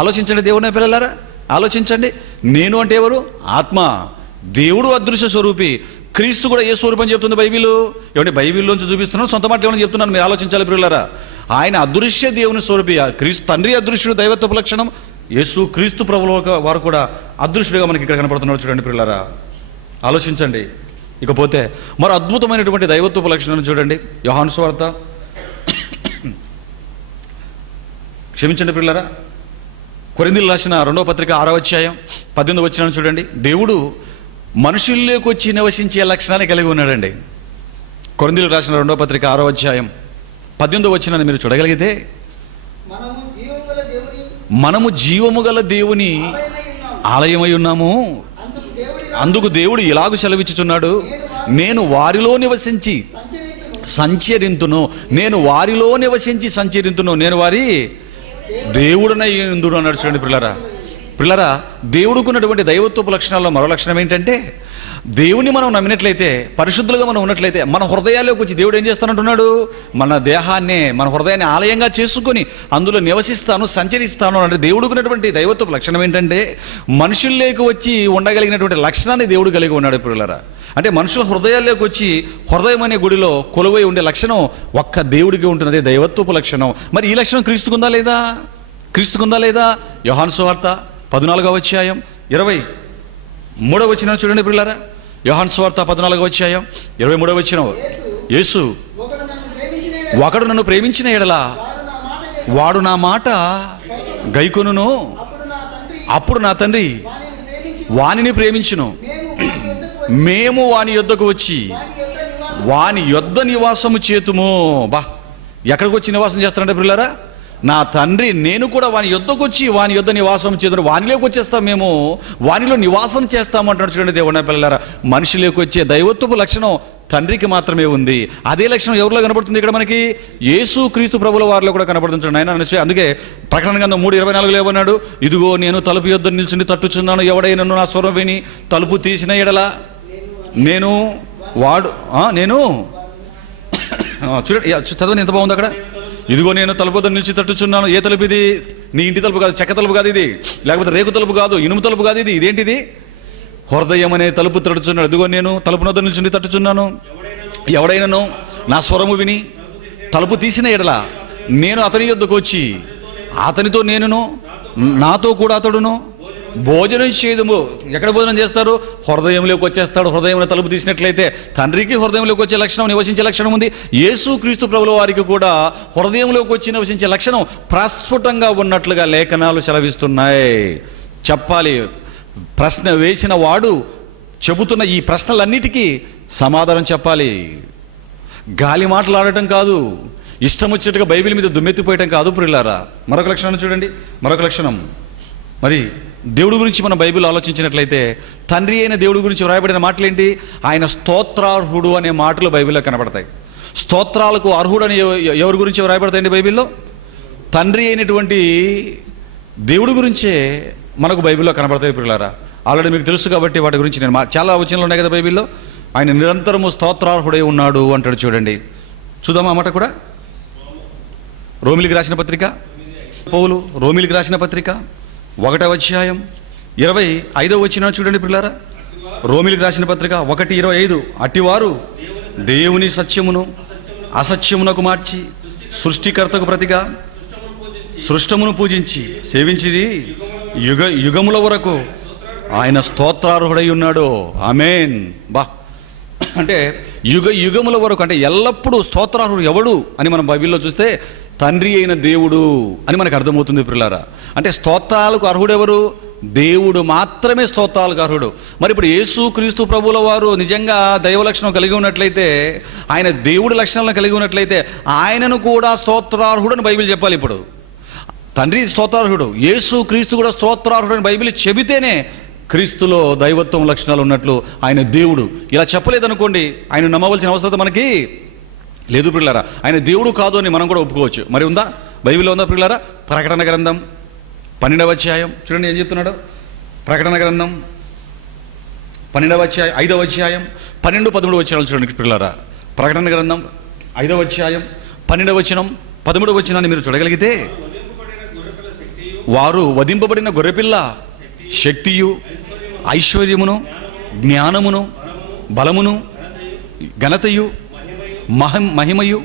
ఆలోచించండి దేవుని పిల్లలారా, ఆలోచించండి. నేను అంటే ఎవరు? ఆత్మ. దేవుడు అదృశ్య స్వరూపి. క్రీస్తు కూడా ఏ స్వరూపం చెప్తుంది బైబిల్? ఏమంటే బైబిల్లోంచి చూపిస్తున్నాను, సొంత మాటలు ఏమని చెప్తున్నాను, మీరు ఆలోచించాలి పిల్లలారా. ఆయన అదృశ్య దేవుని స్వరూపి. క్రీస్తు తండ్రి అదృశ్యుడు, దైవత్వపు లక్షణం. యేసు క్రీస్తు ప్రభువు వారు కూడా అదృశ్యుడిగా మనకి ఇక్కడ కనపడుతున్నాడు. చూడండి పిల్లలారా, ఆలోచించండి. ఇకపోతే మరో అద్భుతమైనటువంటి దైవత్వపు లక్షణాన్ని చూడండి. యోహాను సువార్త, క్షమించండి పిల్లరా, కొరింథీయులకు రాసిన 2వ పత్రిక 6వ అధ్యాయం 18వ వచనాన్ని చూడండి. దేవుడు మనుషుల్లోకి వచ్చి నివసించే లక్షణాన్ని కలిగి ఉన్నాడండి. కొరింథీయులకు రాసిన 2వ పత్రిక 6వ అధ్యాయం 18వ వచనాన్ని మీరు చూడగలిగితే, మనము జీవము గల దేవుని ఆలయమై ఉన్నాము, అందుకు దేవుడు ఇలాగు సెలవిచ్చుచున్నాడు, నేను వారిలో నివసించి సంచరింతును, నేను వారిలో నివసించి సంచరింతును, నేను వారి దేవుడునై ఉందును అన్నాడు. చూడండి పిల్లరా, దేవుడుకున్నటువంటి దైవత్వపు లక్షణాల్లో మరో లక్షణం ఏంటంటే, దేవుని మనం నమ్మినట్లయితే, పరిశుద్ధులుగా మనం ఉన్నట్లయితే, మన హృదయాల్లోకి వచ్చి దేవుడు ఏం చేస్తానంటున్నాడు, మన దేహాన్ని, మన హృదయాన్ని ఆలయంగా చేసుకొని అందులో నివసిస్తాను, సంచరిస్తాను అంటే దేవుడుకున్నటువంటి దైవత్వపు లక్షణం ఏంటంటే, మనుషుల్లోకి వచ్చి ఉండగలిగినటువంటి లక్షణాన్ని దేవుడు కలిగి ఉన్నాడు. పిల్లరా, అంటే మనుషుల హృదయాల్లోకి వచ్చి హృదయం అనే గుడిలో కొలువై ఉండే లక్షణం ఒక్క దేవుడికి ఉంటున్నదే దైవత్వపు లక్షణం. మరి ఈ లక్షణం క్రీస్తుకుందా లేదా? యోహాను సువార్త 14వ అధ్యాయం 23వ వచనం చూడండి పిల్లరా. యోహాను సువార్త 14వ అధ్యాయం 23వ వచనం, యేసు, ఒకడు నన్ను ప్రేమించిన ఎడల వాడు నా మాట గైకొనును, అప్పుడు నా తండ్రి వానిని ప్రేమించును, మేము వాని యొద్దకు వచ్చి వాని యొద్ద నివాసము చేతుము. ఎక్కడికి వచ్చి నివాసం చేస్తారంటే పిల్లరా, నా తండ్రి నేను కూడా వాని యొద్దకు వచ్చి వాని యొద్ద నివాసం చేతును, వానిలోకి వచ్చేస్తాం, మేము వానిలో నివాసం చేస్తాము అంటాడు. చూడండి దేవుని పిల్లరా, మనిషిలోకి వచ్చే దైవత్వపు లక్షణం తండ్రికి మాత్రమే ఉంది. అదే లక్షణం ఎవరిలో కనబడుతుంది? ఇక్కడ మనకి యేసు క్రీస్తు ప్రభుల వారిలో కూడా కనబడుతుంది. ఆయన అందుకే ప్రకటన గ్రంథం 3:24 ఏమన్నాడు, ఇదిగో నేను తలుపు యొద్ద నిల్చుని తట్టుచున్నాను, ఎవడైనను నా స్వరం విని తలుపు తీసిన ఎడల నేను చూడండి, చదవని ఎంత బాగుంది అక్కడ. ఇదిగో నేను తలుపు వద్ద నిలిచి తట్టుచున్నాను. ఏ తలుపు ఇది? నీ ఇంటి తలుపు కాదు, చెక్క తలుపు కాదు ఇది, లేకపోతే రేకు తలుపు కాదు, ఇనుము తలుపు కాదు, ఇదేంటిది? హృదయం అనే తలుపు తట్టుచున్నాడు. ఇదిగో నేను తలుపు వద్ద నిలిచి తట్టుచున్నాను, ఎవడైనను నా స్వరము విని తలుపు తీసిన ఎడల నేను అతని యొద్దకు వచ్చి అతనితో నేనును, నాతో కూడా అతడును భోజనం చేయదము. ఎక్కడ భోజనం చేస్తారు? హృదయంలోకి వచ్చేస్తాడు. హృదయంలో తలుపు తీసినట్లయితే తండ్రికి హృదయంలోకి వచ్చే లక్షణం, నివసించే లక్షణం ఉంది. యేసు క్రీస్తు ప్రభుల వారికి కూడా హృదయంలోకి వచ్చి నివసించే లక్షణం ప్రస్ఫుటంగా ఉన్నట్లుగా లేఖనాలు సెలవిస్తున్నాయి. చెప్పాలి, ప్రశ్న వేసిన వాడు చెబుతున్న ఈ ప్రశ్నలన్నిటికీ సమాధానం చెప్పాలి. గాలి మాట్లాడటం కాదు, ఇష్టం వచ్చేట్టుగా బైబిల్ మీద దుమ్మెత్తిపోయటం కాదు. ప్రియులారా, మరొక లక్షణాన్ని చూడండి. మరొక లక్షణం, మరి దేవుడి గురించి మనం బైబిల్ ఆలోచించినట్లయితే తండ్రి అయిన దేవుడి గురించి వ్రాయబడిన మాటలేంటి? ఆయన స్తోత్రార్హుడు అనే మాటలు బైబిల్లో కనబడతాయి. స్తోత్రాలకు అర్హుడు అని ఎవరి గురించి వ్రాయబడతాయండి బైబిల్లో? తండ్రి అయినటువంటి దేవుడి గురించే మనకు బైబిల్లో కనబడతాయి. పిల్లలారా, ఆల్రెడీ మీకు తెలుసు కాబట్టి వాటి గురించి నేను చాలా వచనాలు ఉన్నాయి కదా బైబిల్లో. ఆయన నిరంతరము స్తోత్రార్హుడై ఉన్నాడు అంటాడు. చూడండి, చూద్దామా ఆ మాట కూడా. రోమిలికి రాసిన పత్రిక, పౌలు రోమిలికి రాసిన పత్రిక 1వ అధ్యాయం 25వ వచనం చూడండి పిల్లలారా. రోమిలికి రాసిన పత్రిక 1:25, అట్టివారు దేవుని సత్యమును అసత్యమునకు మార్చి సృష్టికర్తకు ప్రతిగా సృష్టమును పూజించి సేవించిరి, యుగముల వరకు ఆయన స్తోత్రార్హుడై ఉన్నాడు. ఆమేన్. అంటే యుగముల వరకు, అంటే ఎల్లప్పుడూ స్తోత్రార్హుడు ఎవడు అని మనం బైబిల్లో చూస్తే తండ్రి అయిన దేవుడు అని మనకు అర్థమవుతుంది పిల్లారా. అంటే స్తోత్రాలకు అర్హుడెవరు? దేవుడు మాత్రమే స్తోత్రాలకు అర్హుడు. మరి ఇప్పుడు యేసు క్రీస్తు ప్రభువుల వారు నిజంగా దైవ లక్షణం కలిగి ఉన్నట్లయితే, ఆయన దేవుడి లక్షణాలను కలిగి ఉన్నట్లయితే ఆయనను కూడా స్తోత్రార్హుడు అని బైబిల్ చెప్పాలి. ఇప్పుడు తండ్రి స్తోత్రార్హుడు, యేసు క్రీస్తు కూడా స్తోత్రార్హుడు అని బైబిల్ చెబితేనే క్రీస్తులో దైవత్వం లక్షణాలు ఉన్నట్లు. ఆయన దేవుడు ఇలా చెప్పలేదనుకోండి, ఆయన నమ్మవలసిన అవసరం మనకి లేదు పిల్లారా. ఆయన దేవుడు కాదు అని మనం కూడా ఒప్పుకోవచ్చు. మరి ఉందా? బైబిల్లో ఉందా పిల్లారా? ప్రకటన గ్రంథం 12వ అధ్యాయం చూడండి ఏం చెప్తున్నాడు. ప్రకటన గ్రంథం 12వ అధ్యాయం 5వ అధ్యాయం 12-13 వచనాలు చూడండి పిల్లారా. ప్రకటన గ్రంథం 5వ అధ్యాయం 12వ వచనం 13వ వచనాన్ని మీరు చూడగలిగితే, వారు వధింపబడిన గొర్రెపిల్ల శక్తియు ఐశ్వర్యమును జ్ఞానమును బలమును ఘనతయు మహిమయు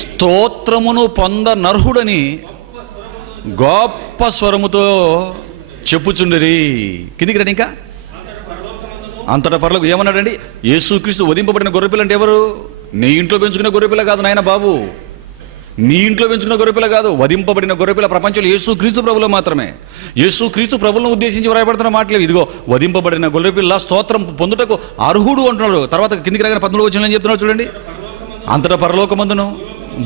స్తోత్రమును పొందనర్హుడని గొప్ప స్వరముతో చెప్పుచుండిరి. కిందికి రండి. ఇంకా అంతటా పరలోకం ఏమన్నాడండి? యేసుక్రీస్తు వధింపబడిన గొర్రెపిల్ల అంటే ఎవరు? నీ ఇంట్లో పెంచుకునే గొర్రెపిల్ల కాదు నాయన బాబు, నీ ఇంట్లో పెంచుకున్న గొర్రెపిల్ల కాదు. వధింపబడిన గొర్రెపిల్ల ప్రపంచంలో యేసుక్రీస్తు ప్రభువులో మాత్రమే. యేసుక్రీస్తు ప్రభువులను ఉద్దేశించి వ్రాయబడుతున్న మాటలు ఇదిగో, వధింపబడిన గొర్రెపిల్ల స్తోత్రం పొందుటకు అర్హుడు అంటున్నాడు. తర్వాత కిందికి రాగానే 13వ వచనంలో ఏం చెప్తున్నాడు చూడండి. అంతటా పరలోకమందును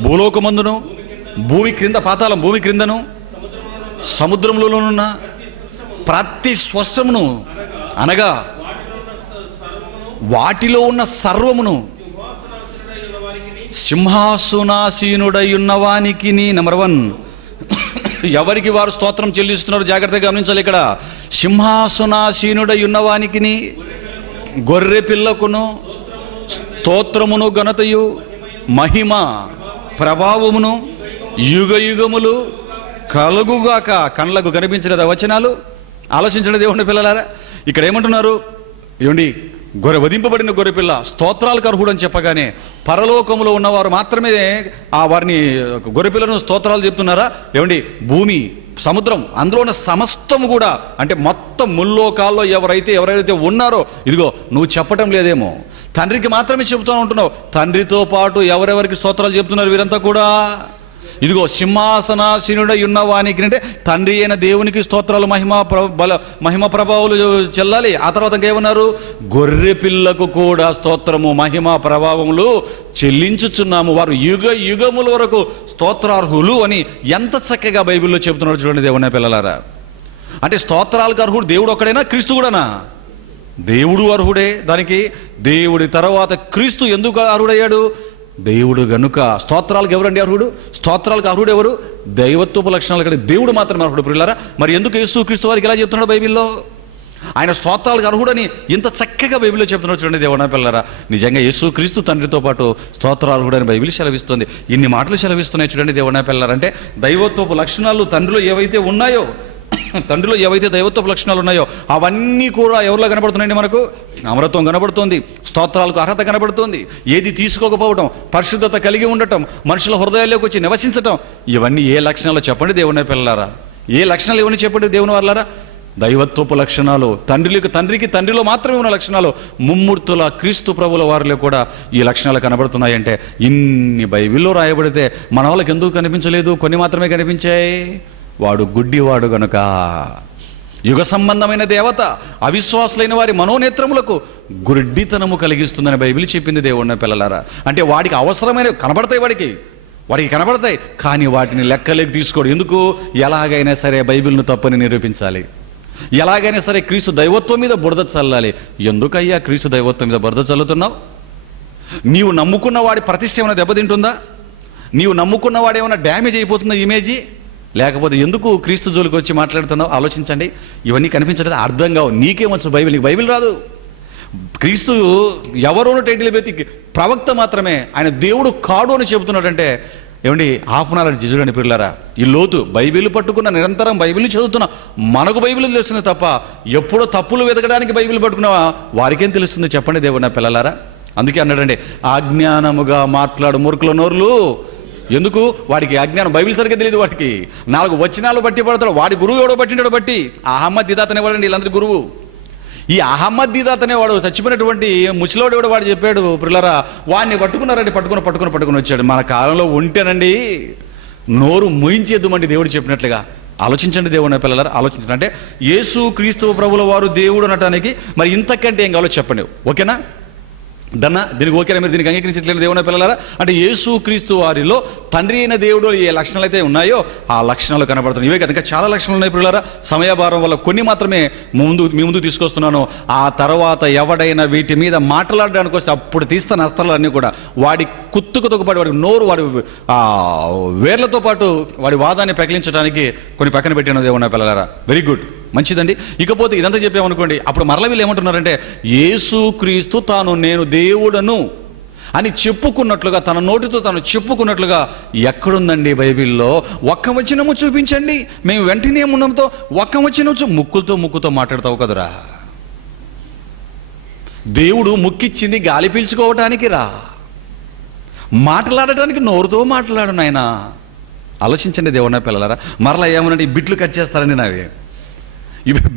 భూలోకమందును భూమి క్రింద పాతాళం భూమి క్రిందను సముద్రంలోనున్న ప్రతి స్పష్టమును అనగా వాటిలో ఉన్న సర్వమును సింహాసనాసీనుడై ఉన్నవానికి నెంబర్ 1 ఎవరికి వారు స్తోత్రం చెల్లిస్తున్నారు జాగ్రత్తగా గమనించాలి. ఇక్కడ సింహాసనాసీనుడై ఉన్నవానికి గొర్రె పిల్లకును స్తోత్రమును ఘనతయు మహిమ ప్రభావమును యుగ యుగములు కలుగుగాక. కళ్ళకు కనిపించలేదా వచనాలు? ఆలోచించండి దేవుని పిల్లలారా. ఇక్కడ ఏమంటున్నారు ఏమండి? వధింపబడిన గొర్రెపిల్ల స్తోత్రాలకు అర్హుడు అని చెప్పగానే పరలోకములో ఉన్నవారు మాత్రమే ఆ వారిని గొర్రెపిల్లను స్తోత్రాలు చెప్తున్నారా? ఏమండి? భూమి సముద్రం అందులో ఉన్న సమస్తము కూడా, అంటే మొత్తం ముల్లోకాల్లో ఎవరైతే ఉన్నారో, ఇదిగో నువ్వు చెప్పటం లేదేమో, తండ్రికి మాత్రమే చెబుతూ ఉంటున్నావు. తండ్రితో పాటు ఎవరెవరికి స్తోత్రాలు చెప్తున్నారు వీరంతా కూడా? ఇదిగో సింహాసనాసీనుడై ఉన్నవానికి అంటే తండ్రి అయిన దేవునికి స్తోత్రాలు మహిమ ప్రభావాలు చెల్లాలి. ఆ తర్వాత ఇంకేమన్నారు? గొర్రె పిల్లకు కూడా స్తోత్రము మహిమ ప్రభావములు చెల్లించుచున్నాము, వారు యుగ యుగముల వరకు స్తోత్రార్హులు అని ఎంత చక్కగా బైబిల్లో చెబుతున్నారు చూడండి దేవుని పిల్లలారా. అంటే స్తోత్రాలకు అర్హుడు దేవుడు ఒక్కడైనా, క్రీస్తు కూడానా? దేవుడు అర్హుడే. దానికి దేవుడి తర్వాత క్రీస్తు ఎందుకు అర్హుడయ్యాడు? దేవుడు గనుక. స్తోత్రాలకు ఎవరండి అర్హుడు? స్తోత్రాలకు అర్హుడు ఎవరు? దైవత్వపు లక్షణాలు కలిగి దేవుడు మాత్రమే అర్హుడు. ప్రియులారా, మరి ఎందుకు యేసుక్రీస్తు వారికి ఇలా చెప్తున్నాడు బైబిల్లో? ఆయన స్తోత్రాలకు అర్హుడని ఇంత చక్కగా బైబిల్లో చెప్తున్నాడు చూడండి దేవుని పిల్లలారా. నిజంగా యేసుక్రీస్తు తండ్రితో పాటు స్తోత్రార్హుడని బైబిల్ సెలవిస్తుంది. ఇన్ని మాటలు సెలవిస్తున్నాయి చూడండి దేవుని పిల్లలారా. అంటే దైవత్వపు లక్షణాలు తండ్రిలో ఏవైతే ఉన్నాయో, తండ్రిలో ఏవైతే దైవత్వపు లక్షణాలు ఉన్నాయో అవన్నీ కూడా ఎవరిలో కనబడుతున్నాయండి? మనకు అమరత్వం కనబడుతుంది, స్తోత్రాలకు అర్హత కనబడుతుంది, ఏది తీసుకోకపోవడం, పరిశుద్ధత కలిగి ఉండటం, మనుషుల హృదయాల్లోకి వచ్చి నివసించటం, ఇవన్నీ ఏ లక్షణాలు చెప్పండి దేవుని పిల్లలారా? ఏ లక్షణాలు ఇవన్నీ చెప్పండి దేవుని వాళ్ళారా? దైవత్వపు లక్షణాలు, తండ్రికి తండ్రిలో మాత్రమే ఉన్న లక్షణాలు ముమ్మూర్తుల క్రీస్తు ప్రభుల వారిలో కూడా ఈ లక్షణాలు కనబడుతున్నాయంటే ఇన్ని బైబిల్లో రాయబడితే మన వాళ్ళకి ఎందుకు కనిపించలేదు? కొన్ని మాత్రమే కనిపించాయి. వాడు గుడ్డివాడు గనుక. యుగ సంబంధమైన దేవత అవిశ్వాసులైన వారి మనోనేత్రములకు గుడ్డితనము కలిగిస్తుందని బైబిల్ చెప్పింది దేవుని పిల్లలారా. అంటే వాడికి అవసరమైన కనబడతాయి, వాడికి కనబడతాయి, కానీ వాటిని లెక్కలోకి తీసుకోడు. ఎందుకు? ఎలాగైనా సరే బైబిల్ను తప్పని నిరూపించాలి, ఎలాగైనా సరే క్రీస్తు దైవత్వం మీద బురద చల్లాలి. ఎందుకయ్యా క్రీస్తు దైవత్వం మీద బురద చల్లుతున్నావు? నీవు నమ్ముకున్న వాడి ప్రతిష్ట ఏమైనా దెబ్బతింటుందా? నీవు నమ్ముకున్న వాడు ఏమైనా డ్యామేజ్ అయిపోతుందా ఇమేజీ? లేకపోతే ఎందుకు క్రీస్తు జోలికి వచ్చి మాట్లాడుతున్నావు? ఆలోచించండి. ఇవన్నీ కనిపించలేదు, అర్థం కావు. నీకేమొచ్చు బైబిల్? నీకు బైబిల్ రాదు. క్రీస్తు ఎవరోనో టైటిల్ పెట్టి ప్రవక్త మాత్రమే, ఆయన దేవుడు కాడు అని చెబుతున్నాడంటే ఏమండి? హాఫ్ నాలెడ్జ్ చూడండి పిల్లలారా. ఈ లోతు బైబిల్ పట్టుకున్న, నిరంతరం బైబిల్ని చదువుతున్నా మనకు బైబిల్ తెలుస్తుంది తప్ప ఎప్పుడో తప్పులు వెతకడానికి బైబిల్ పట్టుకున్నావా వారికేం తెలుస్తుంది చెప్పండి దేవుని పిల్లలారా. అందుకే అన్నాడండి, అజ్ఞానముగా మాట్లాడు మూర్ఖుల నోర్లు. ఎందుకు? వాడికి అజ్ఞానం, బైబిల్ సరిగ్గా తెలియదు. వాడికి 4 వచనాలు బట్టి పడతాడు. వాడి గురువు ఎవడో పట్టింటాడు బట్టి. అహమ్మద్ దిదాత్ అనేవాడండి వీళ్ళందరి గురువు. ఈ అహమ్మద్ దిదాత్ అనేవాడు చచ్చిపోయినటువంటి ముసలోడు ఎవడో వాడు చెప్పాడు పిల్లరా, వాడిని పట్టుకున్నారండి. పట్టుకుని వచ్చాడు. మన కాలంలో ఉంటేనండి నోరు ముయించేద్దుమండి దేవుడు చెప్పినట్లుగా. ఆలోచించండి దేవుని పిల్లలారా, ఆలోచించండి. అంటే యేసు క్రీస్తు ప్రభుల వారు దేవుడు అనటానికి మరి ఇంతకంటే ఏం కావాలో చెప్పండి. ఓకేనా? దీనికి ఓకేనా? మీరు దీనికి అంగీకరించట్లేదు దేవుని పిల్లలారా. అంటే యేసు క్రీస్తు వారిలో తండ్రి అయిన దేవుడు ఏ లక్షణాలు అయితే ఉన్నాయో ఆ లక్షణాలు కనబడుతున్నాయి. ఇవే కదా, ఇంకా చాలా లక్షణాలు ఉన్నాయి పిల్లలారా. సమయభారం వల్ల కొన్ని మాత్రమే మీ ముందు తీసుకొస్తున్నాను. ఆ తర్వాత ఎవడైనా వీటి మీద మాట్లాడడానికి వస్తే అప్పుడు తీస్తాను అస్త్రాలన్నీ కూడా. వాడి కుత్తుకు తొక్కుపాటు, వాడి నోరు, వాడి వేర్లతో పాటు వాడి వాదాన్ని పెకిలించడానికి కొన్ని పక్కన పెట్టిన దేవుని పిల్లలారా. వెరీ గుడ్, మంచిదండి. ఇకపోతే ఇదంతా చెప్పామనుకోండి, అప్పుడు మరల వీళ్ళు ఏమంటున్నారంటే యేసు క్రీస్తు తాను నేను దేవుడను అని చెప్పుకున్నట్లుగా, తన నోటితో తాను చెప్పుకున్నట్లుగా ఎక్కడుందండి బైబిల్లో? ఒక్క వచనము చూపించండి, మేము వెంటనే ఉన్నంతో ఒక్క వచనం ముక్కుతో మాట్లాడతావు కదరా. దేవుడు ముక్కిచ్చింది గాలి పీల్చుకోవటానికి రా, మాట్లాడటానికి నోరుతో మాట్లాడు నాయన. ఆలోచించండి దేవుని పిల్లలారా. మరలా ఏమనంటే బిట్లు కట్ చేస్తారండి నావి,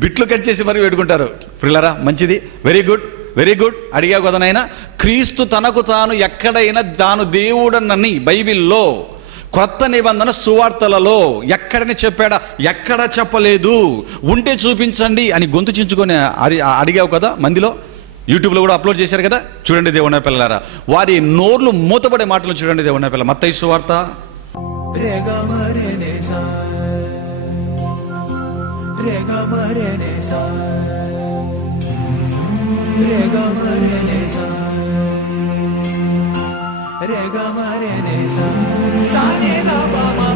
బిట్లు కట్ చేసి మరి పెట్టుకుంటారు పిల్లరా. మంచిది, వెరీ గుడ్. Very good. అడిగావు కదా నాయన. క్రీస్తు తనకు తాను ఎక్కడైనా తాను దేవుడనని బైబిల్లో కొత్త నిబంధన సువార్తలలో ఎక్కడని చెప్పాడా? ఎక్కడ చెప్పలేదు. ఉంటే చూపించండి అని గొంతు చించుకొని అడిగావు కదా. మందిలో యూట్యూబ్లో కూడా అప్లోడ్ చేశారు కదా. చూడండి దేవుని పిల్లలారా, వారి నోర్లు మూతపడే మాటలు చూడండి దేవుని పిల్ల. మత్తయి సువార్త Sa